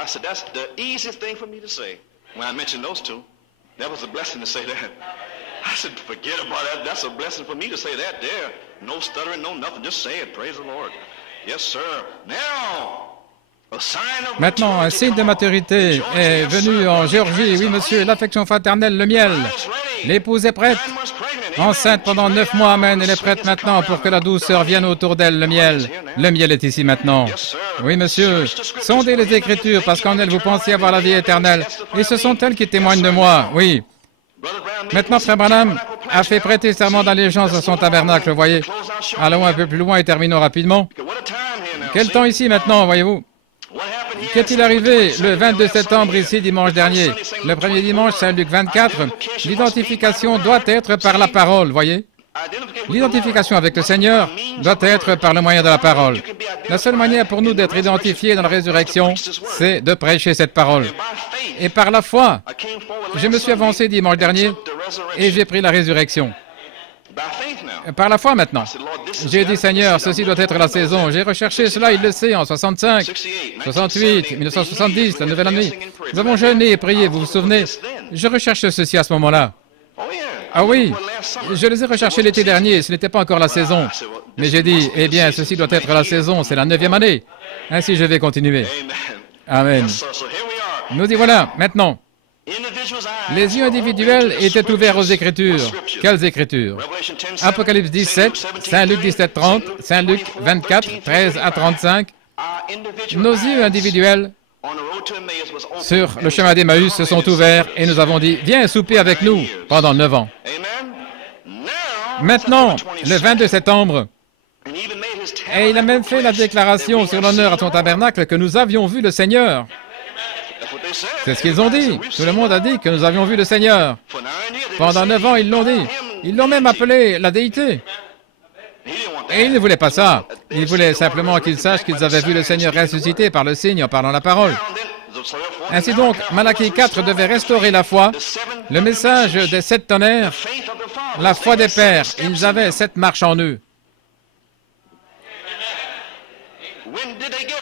I said, that's the easiest thing for me to say. When I mentioned those two, that was a blessing to say that. I said, forget about that. That's a blessing for me to say that there. No stuttering, no nothing. Just say it. Praise the Lord. Yes, sir. Now, maintenant, un signe de maturité est venu en Géorgie. Oui, monsieur, l'affection fraternelle, le miel. L'épouse est prête. Enceinte pendant 9 mois, amen. Elle est prête maintenant pour que la douceur vienne autour d'elle, le miel. Le miel est ici maintenant. Oui, monsieur. Sondez les Écritures, parce qu'en elles, vous pensez avoir la vie éternelle. Et ce sont elles qui témoignent de moi. Oui. Maintenant, Frère Branham a fait prêter serment d'allégeance à son tabernacle, voyez. Allons un peu plus loin et terminons rapidement. Quel temps ici maintenant, voyez-vous? Qu'est-il arrivé le 22 septembre ici, dimanche dernier? Le premier dimanche, Saint Luc 24, l'identification doit être par la parole, voyez? L'identification avec le Seigneur doit être par le moyen de la parole. La seule manière pour nous d'être identifiés dans la résurrection, c'est de prêcher cette parole. Et par la foi, je me suis avancé dimanche dernier et j'ai pris la résurrection. Par la foi maintenant. J'ai dit, Seigneur, ceci doit être la saison. J'ai recherché cela, il le sait, en 65, 68, 1970, la nouvelle année. Nous avons jeûné et prié, vous vous souvenez? Je recherche ceci à ce moment-là. Ah oui, je les ai recherchés l'été dernier, ce n'était pas encore la saison. Mais j'ai dit, eh bien, ceci doit être la saison, c'est la 9e année. Ainsi, je vais continuer. Amen. Nous y voilà, maintenant. Les yeux individuels étaient ouverts aux Écritures. Quelles Écritures? Apocalypse 17, Saint Luc 17, 30, Saint Luc 24, 13 à 35. Nos yeux individuels sur le chemin d'Emmaüs se sont ouverts et nous avons dit, viens souper avec nous pendant 9 ans. Maintenant, le 22 septembre, et il a même fait la déclaration sur l'honneur à son tabernacle que nous avions vu le Seigneur. C'est ce qu'ils ont dit. Tout le monde a dit que nous avions vu le Seigneur. Pendant 9 ans, ils l'ont dit. Ils l'ont même appelé la déité. Et ils ne voulaient pas ça. Ils voulaient simplement qu'ils sachent qu'ils avaient vu le Seigneur ressuscité par le signe en parlant la parole. Ainsi donc, Malachie 4 devait restaurer la foi, le message des 7 tonnerres, la foi des pères. Ils avaient 7 marches en eux.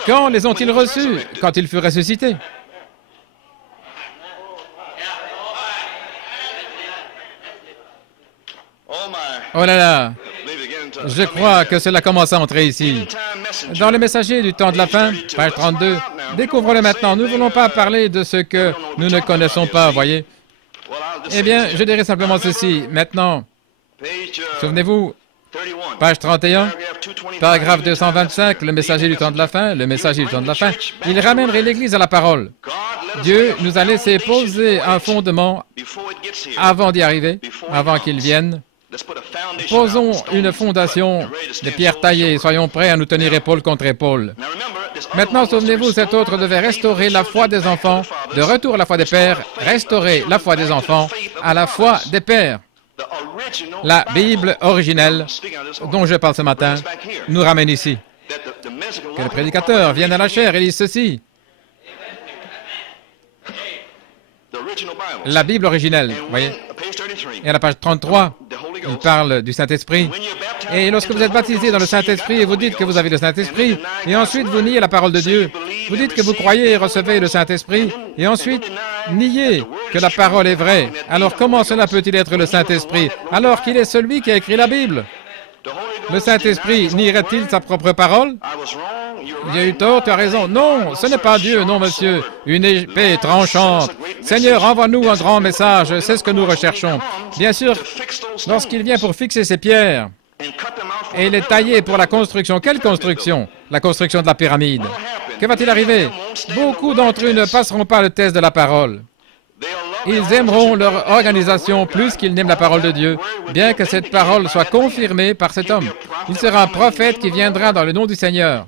Quand les ont-ils reçus? Quand ils furent ressuscités. Oh là là, je crois que cela commence à entrer ici. Dans le messager du temps de la fin, page 32, découvrons-le maintenant. Nous ne voulons pas parler de ce que nous ne connaissons pas, voyez. Eh bien, je dirais simplement ceci. Maintenant, souvenez-vous, page 31, paragraphe 225, le messager du temps de la fin, le messager du temps de la fin, il ramènerait l'Église à la parole. Dieu nous a laissé poser un fondement avant d'y arriver, avant qu'il vienne. Posons une fondation de pierres taillées et soyons prêts à nous tenir épaule contre épaule. Maintenant, souvenez-vous, cet autre devait restaurer la foi des enfants, de retour à la foi des pères, restaurer la foi des enfants à la foi des pères. La Bible originelle, dont je parle ce matin, nous ramène ici. Que le prédicateur vienne à la chair et dise ceci. La Bible originelle, voyez. Et à la page 33, il parle du Saint-Esprit. Et lorsque vous êtes baptisé dans le Saint-Esprit et vous dites que vous avez le Saint-Esprit, et ensuite vous niez la parole de Dieu, vous dites que vous croyez et recevez le Saint-Esprit, et ensuite niez que la parole est vraie. Alors comment cela peut-il être le Saint-Esprit, alors qu'il est celui qui a écrit la Bible? Le Saint-Esprit nierait-il sa propre parole? J'ai eu tort, tu as raison. Non, ce n'est pas Dieu, non, monsieur. Une épée tranchante. Seigneur, envoie-nous un grand message, c'est ce que nous recherchons. Bien sûr, lorsqu'il vient pour fixer ses pierres, et les tailler pour la construction. Quelle construction? La construction de la pyramide. Que va-t-il arriver? Beaucoup d'entre eux ne passeront pas le test de la parole. Ils aimeront leur organisation plus qu'ils n'aiment la parole de Dieu, bien que cette parole soit confirmée par cet homme. Il sera un prophète qui viendra dans le nom du Seigneur.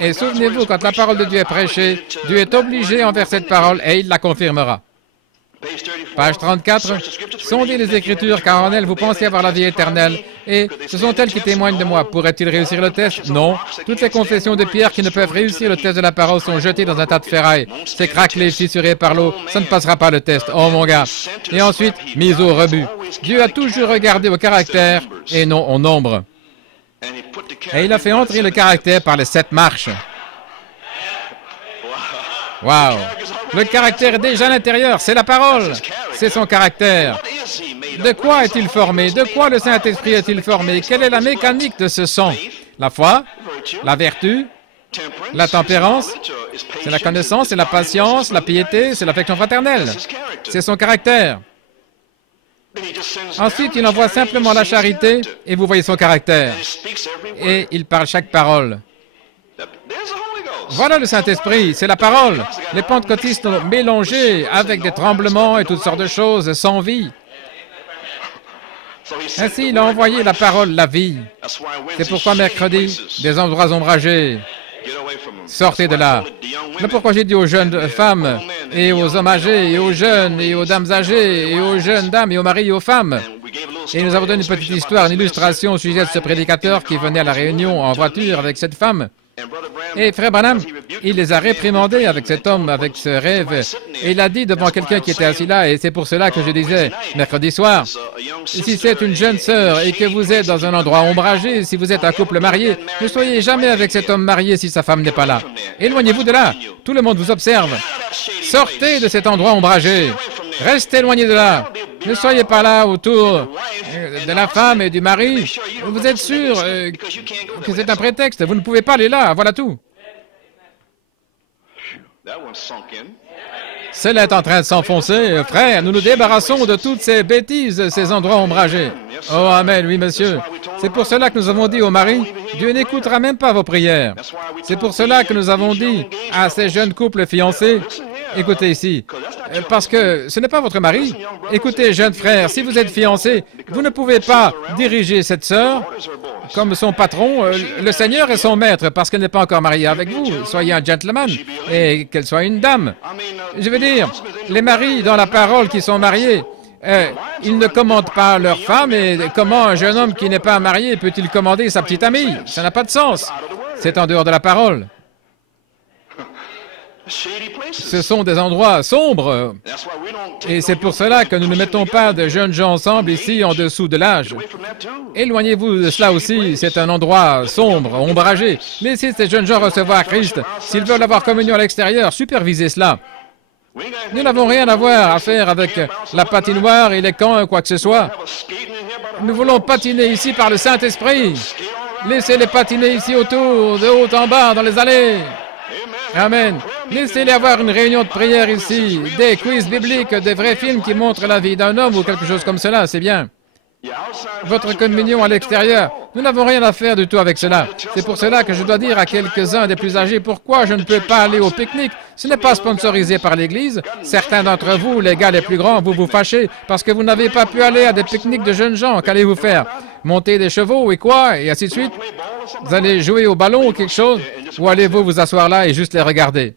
Et souvenez-vous, quand la parole de Dieu est prêchée, Dieu est obligé envers cette parole et il la confirmera. Page 34, sondez les Écritures, car en elles vous pensez avoir la vie éternelle, et ce sont elles qui témoignent de moi. Pourrait-il réussir le test? Non. Toutes les confessions de Pierre qui ne peuvent réussir le test de la parole sont jetées dans un tas de ferraille. C'est craquelé, fissuré par l'eau, ça ne passera pas le test. Oh mon gars. Et ensuite, mise au rebut. Dieu a toujours regardé au caractère et non au nombre. Et il a fait entrer le caractère par les 7 marches. Waouh! Le caractère est déjà à l'intérieur, c'est la parole, c'est son caractère. De quoi est-il formé? De quoi le Saint-Esprit est-il formé? Quelle est la mécanique de ce sang? La foi, la vertu, la tempérance, c'est la connaissance, c'est la patience, la piété, c'est l'affection fraternelle. C'est son caractère. Ensuite, il envoie simplement la charité et vous voyez son caractère. Et il parle chaque parole. Voilà le Saint-Esprit, c'est la parole. Les pentecôtistes ont mélangé avec des tremblements et toutes sortes de choses sans vie. Ainsi, il a envoyé la parole, la vie. C'est pourquoi mercredi, des endroits ombragés. Sortez de là. C'est pourquoi j'ai dit aux jeunes femmes, et aux hommes âgés, et aux jeunes, et aux dames âgées, et aux jeunes dames, et aux maris, et aux femmes. Et nous avons donné une petite histoire, une illustration au sujet de ce prédicateur qui venait à la réunion en voiture avec cette femme. Et Frère Branham, il les a réprimandés avec cet homme, avec ce rêve. Et il a dit devant quelqu'un qui était assis là, et c'est pour cela que je disais, mercredi soir, si c'est une jeune sœur et que vous êtes dans un endroit ombragé, si vous êtes un couple marié, ne soyez jamais avec cet homme marié si sa femme n'est pas là. Éloignez-vous de là. Tout le monde vous observe. Sortez de cet endroit ombragé. Restez éloignés de là. Ne soyez pas là autour de la femme et du mari. Vous êtes sûr que c'est un prétexte. Vous ne pouvez pas aller là. Voilà tout. Cela est en train de s'enfoncer. Frère, nous nous débarrassons de toutes ces bêtises, ces endroits ombragés. Oh, amen, oui, monsieur. C'est pour cela que nous avons dit au mari, Dieu n'écoutera même pas vos prières. C'est pour cela que nous avons dit à ces jeunes couples fiancés, écoutez ici, parce que ce n'est pas votre mari. Écoutez, jeunes frères, si vous êtes fiancés, vous ne pouvez pas diriger cette sœur comme son patron. Le Seigneur est son maître parce qu'elle n'est pas encore mariée avec vous. Soyez un gentleman et qu'elle soit une dame. Je veux dire, les maris dans la parole qui sont mariés, ils ne commandent pas leur femme, et comment un jeune homme qui n'est pas marié peut-il commander sa petite amie? Ça n'a pas de sens. C'est en dehors de la parole. Ce sont des endroits sombres. Et c'est pour cela que nous ne mettons pas de jeunes gens ensemble ici en dessous de l'âge. Éloignez-vous de cela aussi. C'est un endroit sombre, ombragé. Laissez ces jeunes gens recevoir Christ. S'ils veulent avoir communion à l'extérieur, supervisez cela. Nous n'avons rien à faire avec la patinoire et les camps, quoi que ce soit. Nous voulons patiner ici par le Saint-Esprit. Laissez-les patiner ici autour, de haut en bas, dans les allées. Amen. Laissez-les avoir une réunion de prière ici, des quiz bibliques, des vrais films qui montrent la vie d'un homme ou quelque chose comme cela, c'est bien. Votre communion à l'extérieur, nous n'avons rien à faire du tout avec cela. C'est pour cela que je dois dire à quelques-uns des plus âgés pourquoi je ne peux pas aller au pique-nique. Ce n'est pas sponsorisé par l'Église. Certains d'entre vous, les gars les plus grands, vous vous fâchez parce que vous n'avez pas pu aller à des pique-niques de jeunes gens. Qu'allez-vous faire? Monter des chevaux et quoi? Et ainsi de suite? Vous allez jouer au ballon ou quelque chose? Ou allez-vous vous asseoir là et juste les regarder?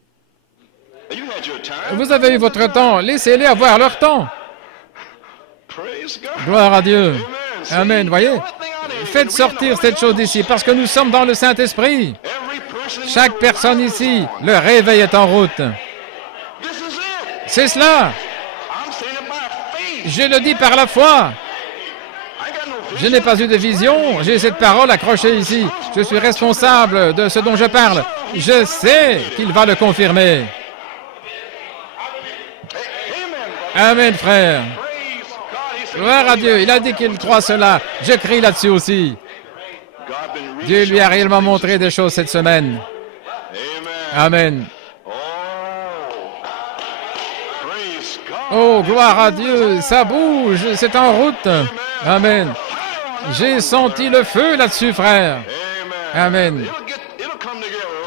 Vous avez eu votre temps. Laissez-les avoir leur temps. Gloire à Dieu. Amen. Voyez? Faites sortir cette chose d'ici parce que nous sommes dans le Saint-Esprit. Chaque personne ici, le réveil est en route. C'est cela. Je le dis par la foi. Je n'ai pas eu de vision. J'ai cette parole accrochée ici. Je suis responsable de ce dont je parle. Je sais qu'il va le confirmer. Amen, frère. Gloire à Dieu. Il a dit qu'il croit cela. Je crie là-dessus aussi. Dieu lui a réellement montré des choses cette semaine. Amen. Oh, gloire à Dieu. Ça bouge. C'est en route. Amen. J'ai senti le feu là-dessus, frère. Amen.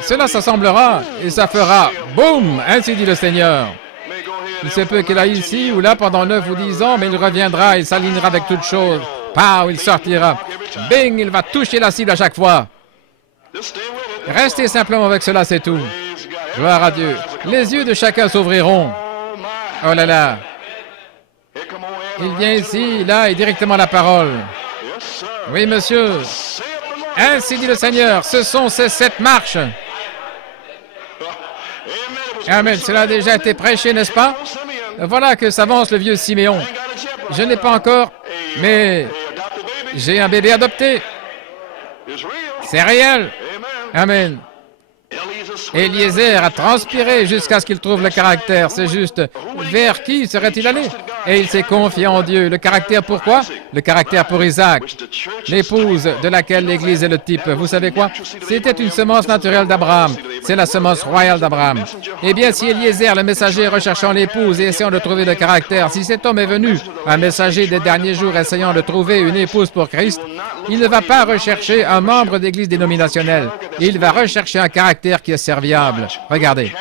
Cela s'assemblera et ça fera boum, ainsi dit le Seigneur. Il se peut qu'il aille ici ou là pendant 9 ou 10 ans, mais il reviendra, il s'alignera avec toutes choses. Pow, il sortira. Bing, il va toucher la cible à chaque fois. Restez simplement avec cela, c'est tout. Gloire à Dieu. Les yeux de chacun s'ouvriront. Oh là là. Il vient ici, là, et directement la parole. Oui, monsieur. Ainsi dit le Seigneur, ce sont ces 7 marches. Amen. Cela a déjà été prêché, n'est-ce pas? Voilà que s'avance le vieux Siméon. Je n'ai pas encore, mais j'ai un bébé adopté. C'est réel. Amen. Eliezer a transpiré jusqu'à ce qu'il trouve le caractère. C'est juste. Vers qui serait-il allé? Et il s'est confié en Dieu. Le caractère pourquoi? Le caractère pour Isaac, l'épouse de laquelle l'Église est le type. Vous savez quoi? C'était une semence naturelle d'Abraham. C'est la semence royale d'Abraham. Eh bien, si Eliezer, le messager, recherchant l'épouse et essayant de trouver le caractère, si cet homme est venu, un messager des derniers jours essayant de trouver une épouse pour Christ, il ne va pas rechercher un membre d'église dénominationnelle. Il va rechercher un caractère qui est serviable. Regardez.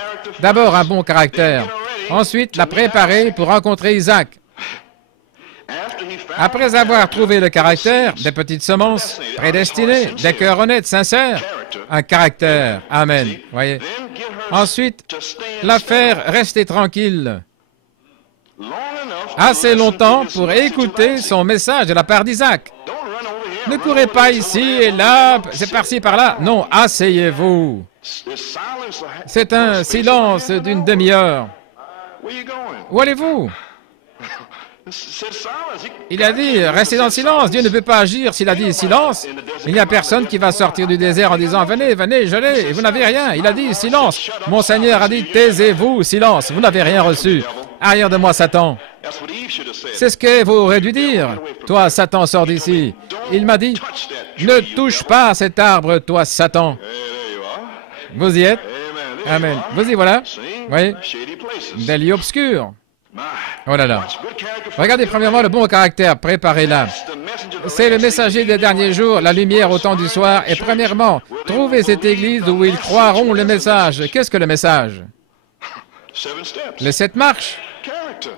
D'abord, un bon caractère. Ensuite, la préparer pour rencontrer Isaac. Après avoir trouvé le caractère, des petites semences prédestinées, des cœurs honnêtes, sincères, un caractère. Amen. Voyez. Ensuite, la faire rester tranquille. Assez longtemps pour écouter son message de la part d'Isaac. Ne courez pas ici et là, c'est par-ci, par-là. Non, asseyez-vous. C'est un silence d'une demi-heure. Où allez-vous? Il a dit, restez dans le silence. Dieu ne peut pas agir s'il a dit silence. Il n'y a personne qui va sortir du désert en disant, venez, venez, je l'ai, et vous n'avez rien. Il a dit, silence. Mon Seigneur a dit, taisez-vous, silence. Vous n'avez rien reçu. Arrière de moi, Satan. C'est ce qu'Ève aurait dû dire. Toi, Satan, sors d'ici. Il m'a dit, ne touche pas à cet arbre, toi, Satan. Vous y êtes? Amen. Vous y voilà. Oui. Des lieux obscurs. Oh là là. Regardez premièrement le bon caractère, préparez-la. C'est le messager des derniers jours, la lumière au temps du soir. Et premièrement, trouvez cette église où ils croiront le message. Qu'est-ce que le message? Les 7 marches.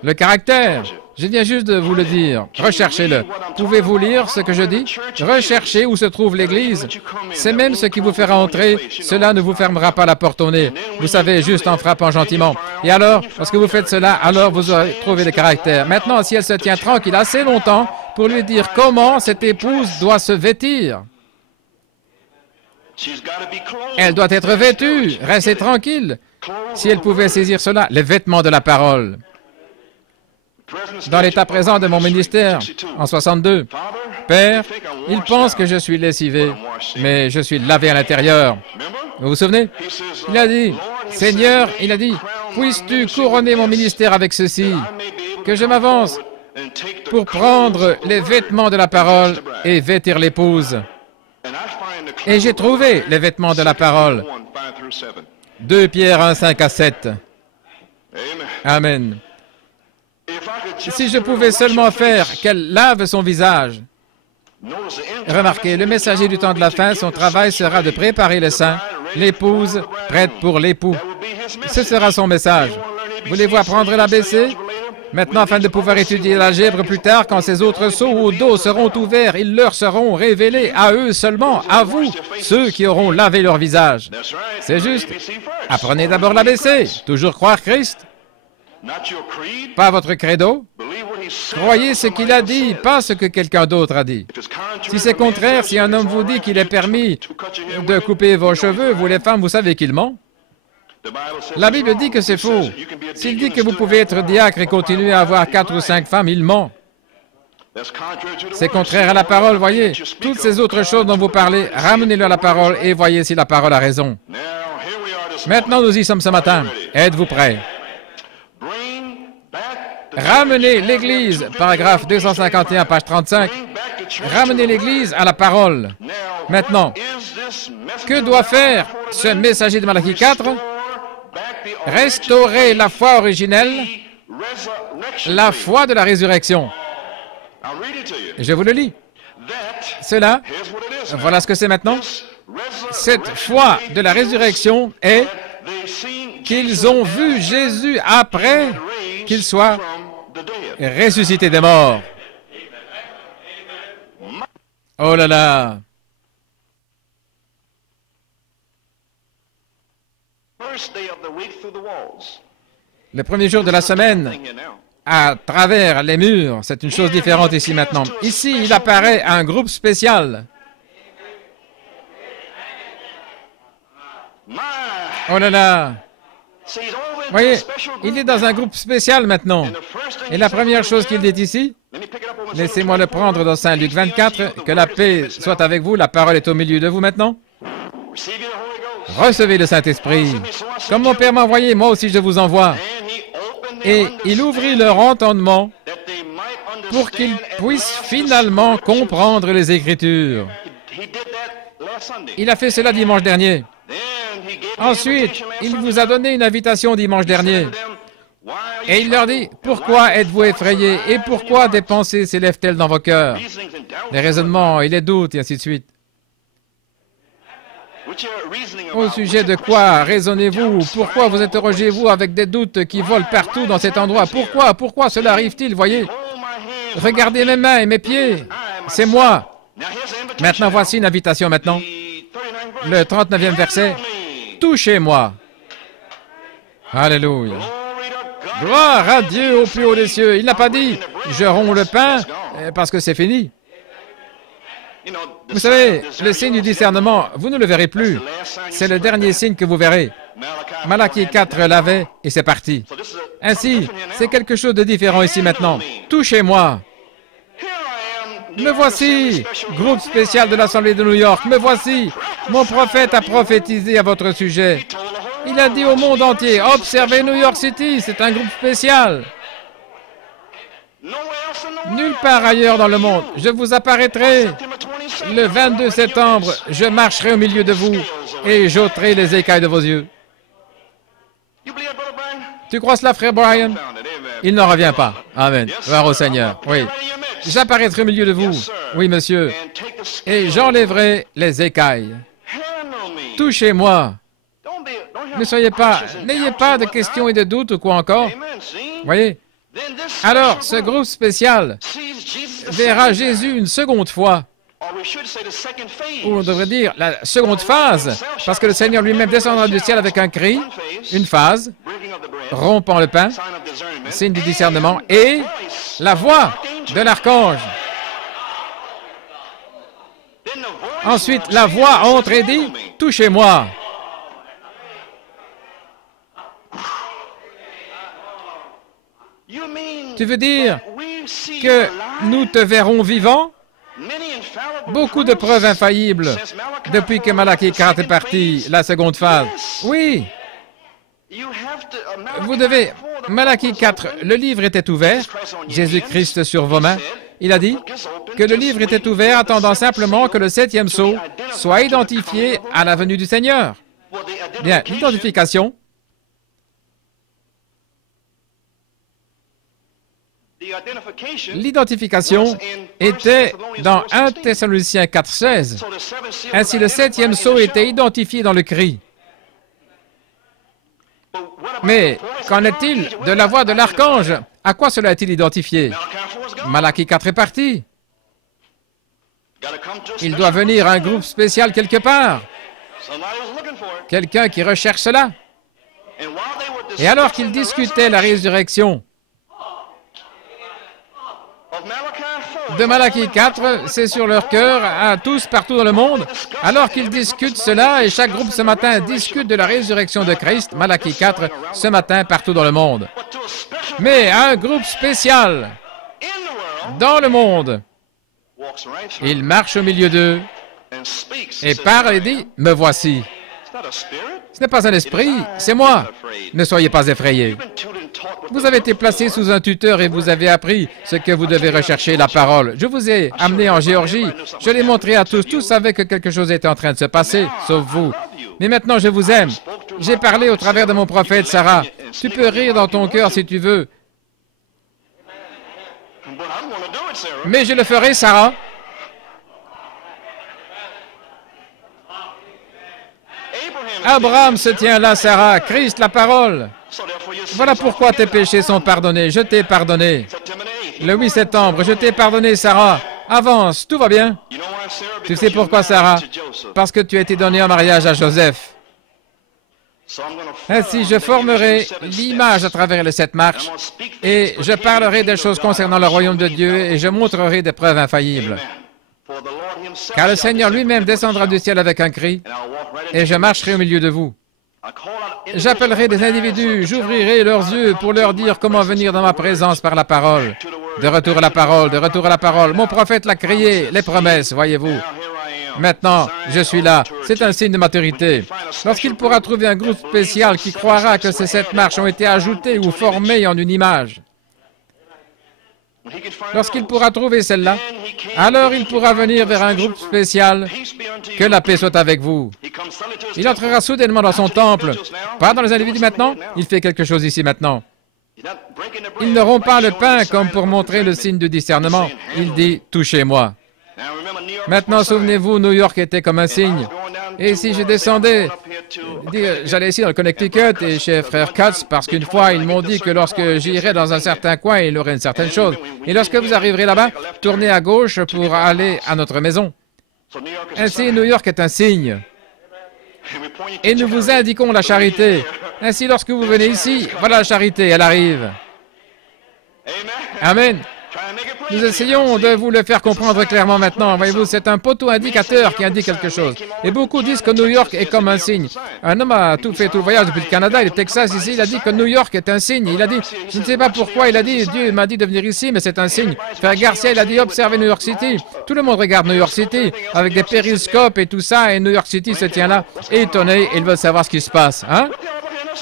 Le caractère. Je viens juste de vous le dire. Recherchez-le. Pouvez-vous lire ce que je dis? Recherchez où se trouve l'Église. C'est même ce qui vous fera entrer. Cela ne vous fermera pas la porte au nez. Vous savez, juste en frappant gentiment. Et alors, lorsque vous faites cela, alors vous aurez trouvé le caractère. Maintenant, si elle se tient tranquille assez longtemps pour lui dire comment cette épouse doit se vêtir. Elle doit être vêtue. Restez tranquille. Si elle pouvait saisir cela, les vêtements de la parole. Dans l'état présent de mon ministère, en 62, Père, il pense que je suis lessivé, mais je suis lavé à l'intérieur. Vous vous souvenez? Il a dit, Seigneur, il a dit, puisses-tu couronner mon ministère avec ceci, que je m'avance pour prendre les vêtements de la parole et vêtir l'épouse. Et j'ai trouvé les vêtements de la parole. 2 Pierre 1, 5 à 7. Amen. Si je pouvais seulement faire qu'elle lave son visage. Remarquez, le messager du temps de la fin, son travail sera de préparer les saints, l'épouse prête pour l'époux. Ce sera son message. Voulez-vous apprendre l'ABC? Maintenant, afin de pouvoir étudier l'algèbre plus tard, quand ces autres seaux au dos seront ouverts, ils leur seront révélés à eux seulement, à vous, ceux qui auront lavé leur visage. C'est juste. Apprenez d'abord l'ABC. Toujours croire Christ. Pas votre credo. Croyez ce qu'il a dit, pas ce que quelqu'un d'autre a dit. Si c'est contraire, si un homme vous dit qu'il est permis de couper vos cheveux, vous les femmes, vous savez qu'il ment. La Bible dit que c'est faux. S'il dit que vous pouvez être diacre et continuer à avoir 4 ou 5 femmes, il ment. C'est contraire à la parole, voyez. Toutes ces autres choses dont vous parlez, ramenez-le à la parole et voyez si la parole a raison. Maintenant, nous y sommes ce matin. Êtes-vous prêts? Ramenez l'Église, paragraphe 251, page 35. Ramenez l'Église à la parole. Maintenant, que doit faire ce messager de Malachie 4? Restaurer la foi originelle, la foi de la résurrection. Je vous le lis. Cela, voilà ce que c'est maintenant. Cette foi de la résurrection est qu'ils ont vu Jésus après qu'il soit ressuscité des morts. Oh là là! Le premier jour de la semaine, à travers les murs, c'est une chose différente ici maintenant. Ici, il apparaît un groupe spécial. Oh là là! Voyez, il est dans un groupe spécial maintenant. Et la première chose qu'il dit ici, laissez-moi le prendre dans Saint Luc 24, que la paix soit avec vous, la parole est au milieu de vous maintenant. recevez le Saint-Esprit. Comme mon Père m'a envoyé, moi aussi je vous envoie. Et il ouvrit leur entendement pour qu'ils puissent finalement comprendre les Écritures. Il a fait cela dimanche dernier. Ensuite, il vous a donné une invitation dimanche dernier. Et il leur dit, pourquoi êtes-vous effrayés et pourquoi des pensées s'élèvent-elles dans vos cœurs? Les raisonnements et les doutes et ainsi de suite. Au sujet de quoi raisonnez-vous? Pourquoi vous interrogez-vous avec des doutes qui volent partout dans cet endroit? Pourquoi cela arrive-t-il, voyez? Regardez mes mains et mes pieds. C'est moi. Maintenant, voici une invitation maintenant. Le 39e verset. Touchez-moi. Alléluia. Gloire à Dieu au plus haut des cieux. Il n'a pas dit, je romps le pain parce que c'est fini. Vous savez, le signe du discernement, vous ne le verrez plus. C'est le dernier signe que vous verrez. Malachie 4 l'avait et c'est parti. Ainsi, c'est quelque chose de différent ici maintenant. Touchez-moi. Me voici, groupe spécial de l'Assemblée de New York. Me voici. Mon prophète a prophétisé à votre sujet. Il a dit au monde entier, observez New York City, c'est un groupe spécial. Nulle part ailleurs dans le monde. Je vous apparaîtrai le 22 septembre. Je marcherai au milieu de vous et j'ôterai les écailles de vos yeux. Tu crois cela, frère Brian? Il n'en revient pas. Amen. Gloire au Seigneur. Oui. J'apparaîtrai au milieu de vous. Oui, monsieur. Et j'enlèverai les écailles. Touchez-moi. N'ayez pas de questions et de doutes ou quoi encore. Voyez? Alors, ce groupe spécial verra Jésus une seconde fois. Ou on devrait dire la seconde phase, parce que le Seigneur lui-même descendra du ciel avec un cri, une phase, rompant le pain, signe du discernement, et la voix de l'archange. Ensuite, la voix entre et dit, « Touchez-moi ». Tu veux dire que nous te verrons vivant? Beaucoup de preuves infaillibles depuis que Malachie 4 est parti, la seconde phase. Oui. Vous devez... Malachie 4, le livre était ouvert, Jésus-Christ sur vos mains. Il a dit que le livre était ouvert, attendant simplement que le 7e sceau soit identifié à la venue du Seigneur. Bien, l'identification. L'identification était dans 1 Thessaloniciens 4,16. Ainsi, le 7e sceau était identifié dans le cri. Mais qu'en est-il de la voix de l'archange? À quoi cela est-il identifié? Malachie 4 est parti. Il doit venir un groupe spécial quelque part. Quelqu'un qui recherche cela. Et alors qu'ils discutaient la résurrection de Malachie 4, c'est sur leur cœur, à tous partout dans le monde. Alors qu'ils discutent cela, et chaque groupe ce matin discute de la résurrection de Christ, Malachie 4, ce matin partout dans le monde. Mais un groupe spécial dans le monde, il marche au milieu d'eux et parle et dit, « Me voici ». Ce n'est pas un esprit, c'est moi. Ne soyez pas effrayés. Vous avez été placé sous un tuteur et vous avez appris ce que vous devez rechercher, la parole. Je vous ai amené en Géorgie. Je l'ai montré à tous. Tous savaient que quelque chose était en train de se passer, sauf vous. Mais maintenant, je vous aime. J'ai parlé au travers de mon prophète, Sarah. Tu peux rire dans ton cœur si tu veux. Mais je le ferai, Sarah. Abraham se tient là, Sarah. Christ, la parole. Voilà pourquoi tes péchés sont pardonnés. Je t'ai pardonné. Le 8 septembre, je t'ai pardonné, Sarah. Avance, tout va bien. Tu sais pourquoi, Sarah? Parce que tu as été donné en mariage à Joseph. Ainsi, je formerai l'image à travers les 7 marches et je parlerai des choses concernant le royaume de Dieu et je montrerai des preuves infaillibles. Car le Seigneur lui-même descendra du ciel avec un cri et je marcherai au milieu de vous. J'appellerai des individus, j'ouvrirai leurs yeux pour leur dire comment venir dans ma présence par la parole. De retour à la parole, de retour à la parole. Mon prophète l'a crié, les promesses, voyez-vous. Maintenant, je suis là. C'est un signe de maturité. Lorsqu'il pourra trouver un groupe spécial qui croira que ces 7 marches ont été ajoutées ou formées en une image, lorsqu'il pourra trouver celle-là, alors il pourra venir vers un groupe spécial. Que la paix soit avec vous. Il entrera soudainement dans son temple. Pas dans les individus maintenant. Il fait quelque chose ici maintenant. Ils ne rompent pas le pain comme pour montrer le signe du discernement. Il dit, touchez-moi. Maintenant, souvenez-vous, New York était comme un signe. Et si je descendais, j'allais ici dans le Connecticut et chez Frère Katz, parce qu'une fois, ils m'ont dit que lorsque j'irais dans un certain coin, il aurait une certaine chose. Et lorsque vous arriverez là-bas, tournez à gauche pour aller à notre maison. Ainsi, New York est un signe. Et nous vous indiquons la charité. Ainsi, lorsque vous venez ici, voilà la charité, elle arrive. Amen. Nous essayons de vous le faire comprendre clairement maintenant. Voyez-vous, c'est un poteau indicateur qui indique quelque chose. Et beaucoup disent que New York est comme un signe. Un homme a fait tout le voyage depuis le Canada et le Texas ici. Il a dit que New York est un signe. Il a dit, je ne sais pas pourquoi, il a dit, Dieu m'a dit de venir ici, mais c'est un signe. Frère Garcia, il a dit, observez New York City. Tout le monde regarde New York City avec des périscopes et tout ça, et New York City se tient là, étonné, et il veut savoir ce qui se passe. Hein?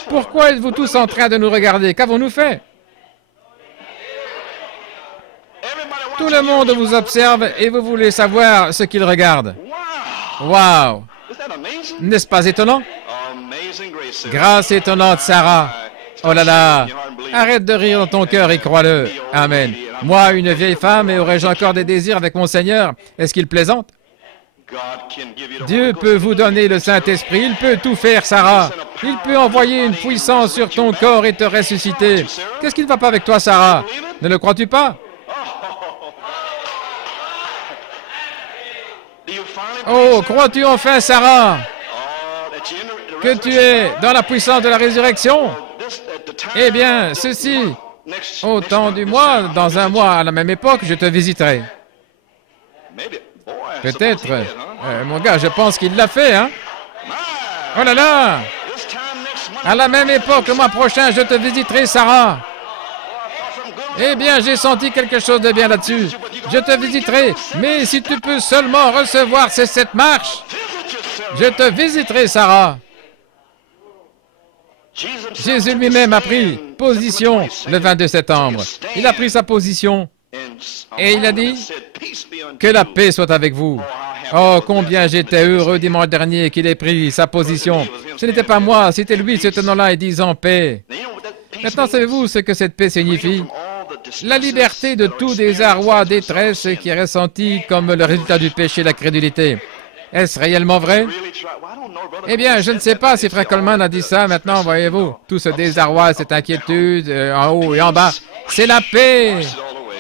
Pourquoi êtes-vous tous en train de nous regarder? Qu'avons-nous fait? Tout le monde vous observe et vous voulez savoir ce qu'il regarde. Wow! N'est-ce pas étonnant? Grâce étonnante, Sarah. Oh là là! Arrête de rire dans ton cœur et crois-le. Amen. Moi, une vieille femme, et aurais-je encore des désirs avec mon Seigneur? Est-ce qu'il plaisante? Dieu peut vous donner le Saint-Esprit. Il peut tout faire, Sarah. Il peut envoyer une puissance sur ton corps et te ressusciter. Qu'est-ce qui ne va pas avec toi, Sarah? Ne le crois-tu pas? Oh, crois-tu enfin, Sarah, que tu es dans la puissance de la résurrection? Eh bien, ceci, au temps du mois, dans un mois à la même époque, je te visiterai. Peut-être. Mon gars, je pense qu'il l'a fait, hein? Oh là là! À la même époque, le mois prochain, je te visiterai, Sarah. Eh bien, j'ai senti quelque chose de bien là-dessus. Je te visiterai, mais si tu peux seulement recevoir ces 7 marches, je te visiterai, Sarah. Jésus lui-même a pris position le 22 septembre. Il a pris sa position et il a dit que la paix soit avec vous. Oh, combien j'étais heureux dimanche dernier qu'il ait pris sa position. Ce n'était pas moi, c'était lui se tenant là et disant paix. Maintenant, savez-vous ce que cette paix signifie? La liberté de tout désarroi, détresse qui est ressentie comme le résultat du péché et de la crédulité. Est-ce réellement vrai? Eh bien, je ne sais pas si Frère Coleman a dit ça. Maintenant, voyez-vous, tout ce désarroi, cette inquiétude, en haut et en bas, c'est la paix.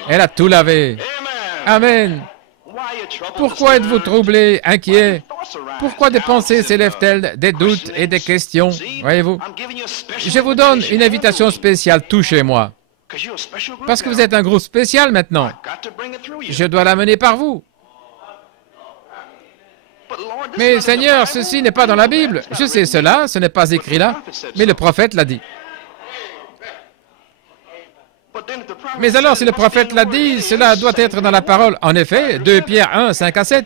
Elle a tout lavé. Amen. Pourquoi êtes-vous troublés, inquiets? Pourquoi des pensées s'élèvent-elles, des doutes et des questions? Voyez-vous, je vous donne une invitation spéciale, touchez-moi. Parce que vous êtes un groupe spécial maintenant. Je dois l'amener par vous. Mais Seigneur, ceci n'est pas dans la Bible. Je sais cela, ce n'est pas écrit là, mais le prophète l'a dit. Mais alors, si le prophète l'a dit, cela doit être dans la parole. En effet, 2 Pierre 1, 5 à 7.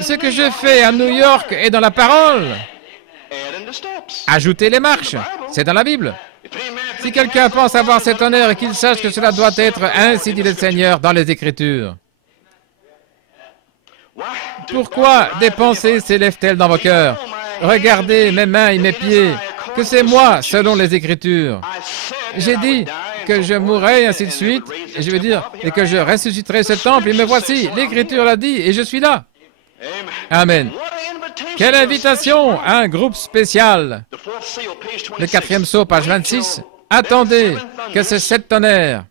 Ce que je fais à New York est dans la parole. Ajoutez les marches, c'est dans la Bible. Si quelqu'un pense avoir cet honneur et qu'il sache que cela doit être ainsi dit le Seigneur dans les Écritures. Pourquoi des pensées s'élèvent-elles dans vos cœurs? Regardez mes mains et mes pieds, que c'est moi selon les Écritures. J'ai dit que je mourrais, ainsi de suite, et je veux dire, et que je ressusciterai ce temple, et me voici, l'Écriture l'a dit, et je suis là. Amen. Quelle invitation à un groupe spécial. Le 4e sceau, page 26. Attendez que ces 7 tonnerres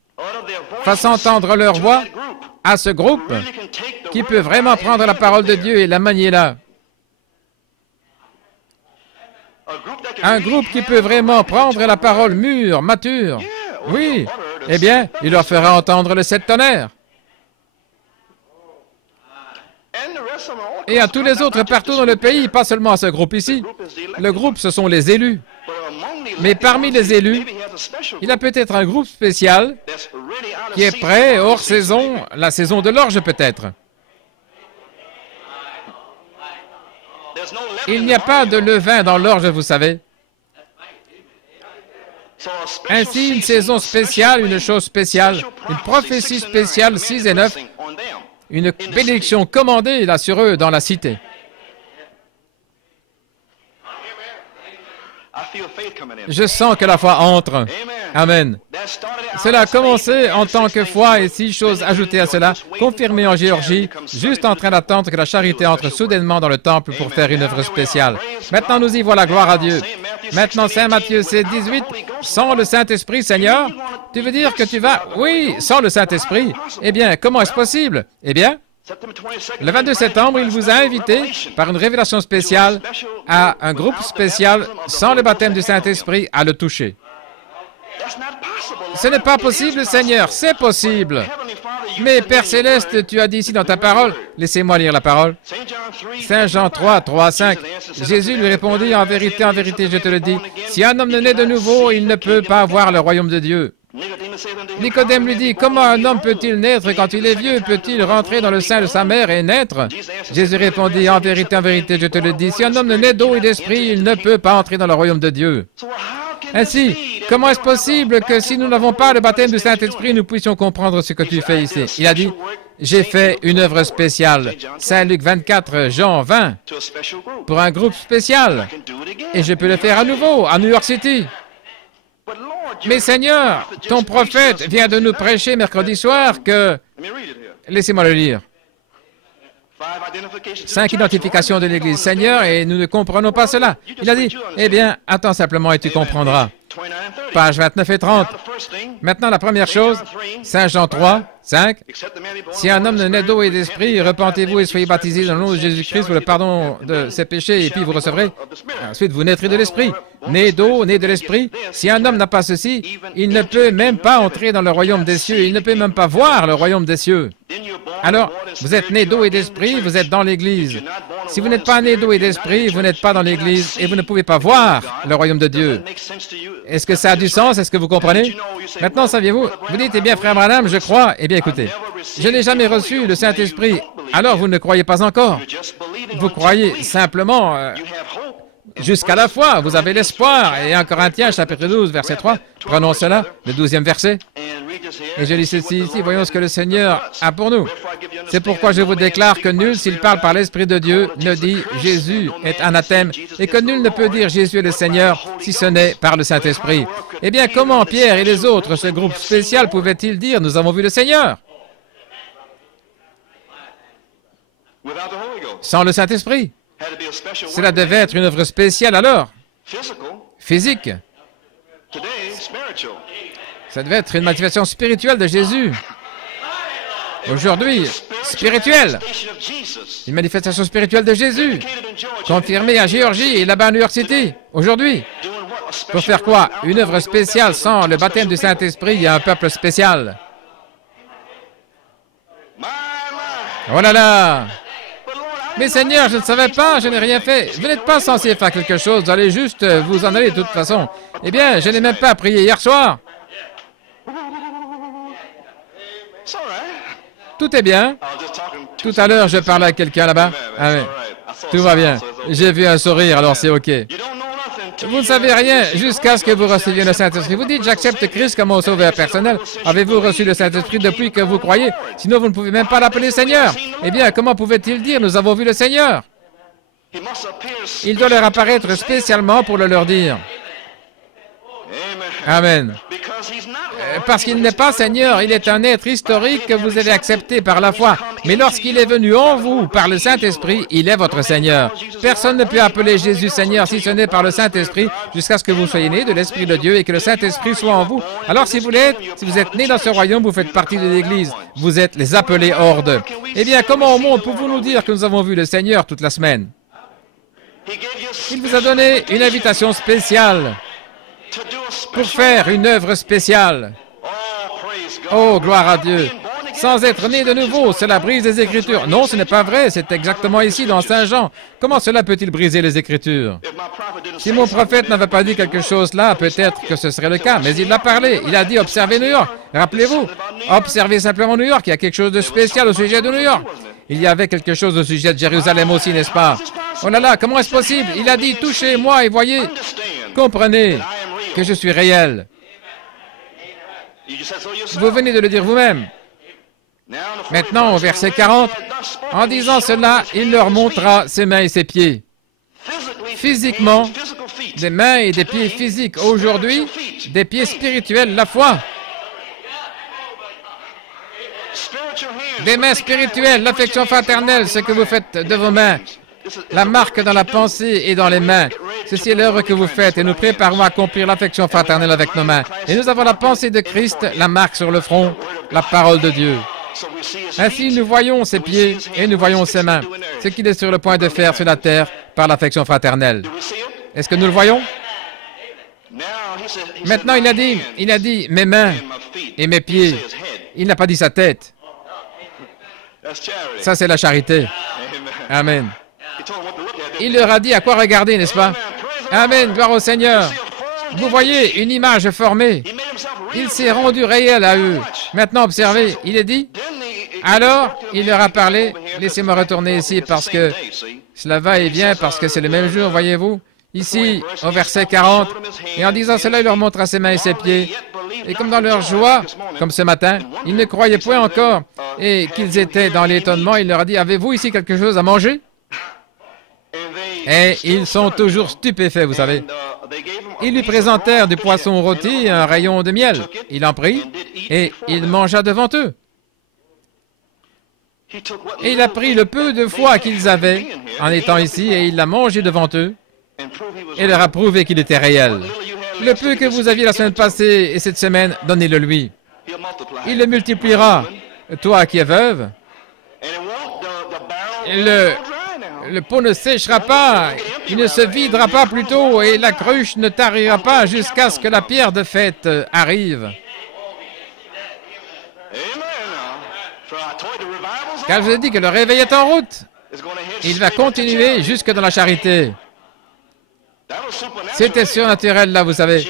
fassent entendre leur voix à ce groupe qui peut vraiment prendre la parole de Dieu et la manier là. Un groupe qui peut vraiment prendre la parole mûre, mature. Oui, eh bien, il leur fera entendre les 7 tonnerres. Et à tous les autres partout dans le pays, pas seulement à ce groupe ici. Le groupe, ce sont les élus. Mais parmi les élus, il y a peut-être un groupe spécial qui est prêt, hors saison, la saison de l'orge peut-être. Il n'y a pas de levain dans l'orge, vous savez. Ainsi, une saison spéciale, une chose spéciale, une prophétie spéciale, 6 et 9, une bénédiction commandée là sur eux dans la cité. Je sens que la foi entre. Amen. Cela a commencé en tant que foi et 6 choses ajoutées à cela, confirmées en Géorgie, juste en train d'attendre que la charité entre soudainement dans le temple pour faire une œuvre spéciale. Maintenant, nous y voilà, gloire à Dieu. Maintenant, Saint Matthieu, c'est 18. Sans le Saint-Esprit, Seigneur, tu veux dire que tu vas... Oui, sans le Saint-Esprit. Eh bien, comment est-ce possible? Eh bien, le 22 septembre, il vous a invité, par une révélation spéciale, à un groupe spécial, sans le baptême du Saint-Esprit, à le toucher. Ce n'est pas possible, Seigneur, c'est possible. Mais Père Céleste, tu as dit ici dans ta parole, laissez-moi lire la parole. Saint Jean 3, 3 à 5. Jésus lui répondit, en vérité, je te le dis, si un homme ne naît de nouveau, il ne peut pas voir le royaume de Dieu. Nicodème lui dit, comment un homme peut-il naître quand il est vieux? Peut-il rentrer dans le sein de sa mère et naître? Jésus répondit, en vérité, je te le dis, si un homme ne naît d'eau et d'esprit, il ne peut pas entrer dans le royaume de Dieu. Ainsi, comment est-ce possible que si nous n'avons pas le baptême du Saint-Esprit, nous puissions comprendre ce que tu fais ici? Il a dit, j'ai fait une œuvre spéciale. Saint Luc 24, Jean 20, pour un groupe spécial. Et je peux le faire à nouveau, à New York City. Mais Seigneur, ton prophète vient de nous prêcher mercredi soir que... Laissez-moi le lire. 5 identifications de l'Église, Seigneur, et nous ne comprenons pas cela. Il a dit, eh bien, attends simplement et tu comprendras. Page 29 et 30. Maintenant, la première chose, Saint Jean 3, 5. Si un homme ne naît d'eau et d'esprit, repentez-vous et soyez baptisés dans le nom de Jésus-Christ pour le pardon de ses péchés, et puis vous recevrez. Ensuite, vous naîtrez de l'esprit. Né d'eau, né de l'esprit. Si un homme n'a pas ceci, il ne peut même pas entrer dans le royaume des cieux. Il ne peut même pas voir le royaume des cieux. Alors, vous êtes né d'eau et d'esprit, vous êtes dans l'Église. Si vous n'êtes pas né d'eau et d'esprit, vous n'êtes pas dans l'Église et vous ne pouvez pas voir le royaume de Dieu. Est-ce que ça a du sens? Est-ce que vous comprenez? Maintenant, saviez-vous, vous dites, eh bien, frère Branham, je crois. Eh bien, écoutez, je n'ai jamais reçu le Saint-Esprit. Alors, vous ne croyez pas encore. Vous croyez simplement jusqu'à la foi. Vous avez l'espoir. Et en Corinthiens, chapitre 12, verset 3, prenons cela, le 12e verset. Et je lis ceci ici, voyons ce que le Seigneur a pour nous. C'est pourquoi je vous déclare que nul, s'il parle par l'Esprit de Dieu, ne dit « Jésus est anathème » et que nul ne peut dire « Jésus est le Seigneur » si ce n'est par le Saint-Esprit. Eh bien, comment Pierre et les autres, ce groupe spécial, pouvaient-ils dire « Nous avons vu le Seigneur » sans le Saint-Esprit? Cela devait être une œuvre spéciale alors, physique. Ça devait être une manifestation spirituelle de Jésus. Aujourd'hui, spirituelle. Une manifestation spirituelle de Jésus, confirmée à Géorgie et là-bas à New York City, aujourd'hui. Pour faire quoi? Une œuvre spéciale sans le baptême du Saint-Esprit, il y a un peuple spécial. Oh là là! Mais Seigneur, je ne savais pas, je n'ai rien fait. Vous n'êtes pas censé faire quelque chose, vous allez juste vous en aller de toute façon. Eh bien, je n'ai même pas prié hier soir. Tout est bien. Tout à l'heure, je parlais à quelqu'un là-bas. Ah oui. Tout va bien. J'ai vu un sourire, alors c'est OK. Vous ne savez rien jusqu'à ce que vous receviez le Saint-Esprit. Vous dites, j'accepte Christ comme mon sauveur personnel. Avez-vous reçu le Saint-Esprit depuis que vous croyez? Sinon, vous ne pouvez même pas l'appeler Seigneur. Eh bien, comment pouvait-il dire, nous avons vu le Seigneur? Il doit leur apparaître spécialement pour le leur dire. Amen. Parce qu'il n'est pas Seigneur, il est un être historique que vous avez accepté par la foi. Mais lorsqu'il est venu en vous par le Saint-Esprit, il est votre Seigneur. Personne ne peut appeler Jésus Seigneur si ce n'est par le Saint-Esprit jusqu'à ce que vous soyez nés de l'Esprit de Dieu et que le Saint-Esprit soit en vous. Alors si vous êtes nés dans ce royaume, vous faites partie de l'Église. Vous êtes les appelés hors d'eux. Eh bien, comment au monde pouvons-nous nous dire que nous avons vu le Seigneur toute la semaine? Il vous a donné une invitation spéciale pour faire une œuvre spéciale. Oh, gloire à Dieu! sans être né de nouveau. Cela brise les Écritures. Non, ce n'est pas vrai. C'est exactement ici, dans Saint Jean. Comment cela peut-il briser les Écritures? Si mon prophète n'avait pas dit quelque chose là, peut-être que ce serait le cas. Mais il l'a parlé. Il a dit, observez New York. Rappelez-vous, observez simplement New York. Il y a quelque chose de spécial au sujet de New York. Il y avait quelque chose au sujet de Jérusalem aussi, n'est-ce pas? Oh là là, comment est-ce possible? Il a dit, touchez-moi et voyez. Comprenez que je suis réel. Vous venez de le dire vous-même. Maintenant, au verset 40, en disant cela, il leur montra ses mains et ses pieds. Physiquement, des mains et des pieds physiques. Aujourd'hui, des pieds spirituels, la foi. Des mains spirituelles, l'affection fraternelle, ce que vous faites de vos mains. La marque dans la pensée et dans les mains. Ceci est l'œuvre que vous faites et nous préparons à accomplir l'affection fraternelle avec nos mains. Et nous avons la pensée de Christ, la marque sur le front, la parole de Dieu. Ainsi, nous voyons ses pieds et nous voyons ses mains, ce qu'il est sur le point de faire sur la terre par l'affection fraternelle. Est-ce que nous le voyons? Maintenant, il a dit mes mains et mes pieds. Il n'a pas dit sa tête. Ça, c'est la charité. Amen. Il leur a dit à quoi regarder, n'est-ce pas? Amen, gloire au Seigneur. Vous voyez une image formée. Il s'est rendu réel à eux. Maintenant, observez, il est dit. Alors, il leur a parlé. Laissez-moi retourner ici parce que cela va et vient, parce que c'est le même jour, voyez-vous. Ici, au verset 40. Et en disant cela, il leur montra ses mains et ses pieds. Et comme dans leur joie, comme ce matin, ils ne croyaient point encore. Et qu'ils étaient dans l'étonnement, il leur a dit, avez-vous ici quelque chose à manger? Et ils sont toujours stupéfaits, vous savez. Ils lui présentèrent du poisson rôti et un rayon de miel. Il en prit et il mangea devant eux. Et il a pris le peu de foi qu'ils avaient en étant ici et il l'a mangé devant eux et leur a prouvé qu'il était réel. Le peu que vous aviez la semaine passée et cette semaine, donnez-le lui. Il le multipliera. Toi qui es veuve, le pot ne séchera pas, il ne se videra pas plutôt, et la cruche ne tarira pas jusqu'à ce que la pierre de fête arrive. Car je vous ai dit que le réveil est en route. Il va continuer jusque dans la charité. C'était surnaturel là, vous savez.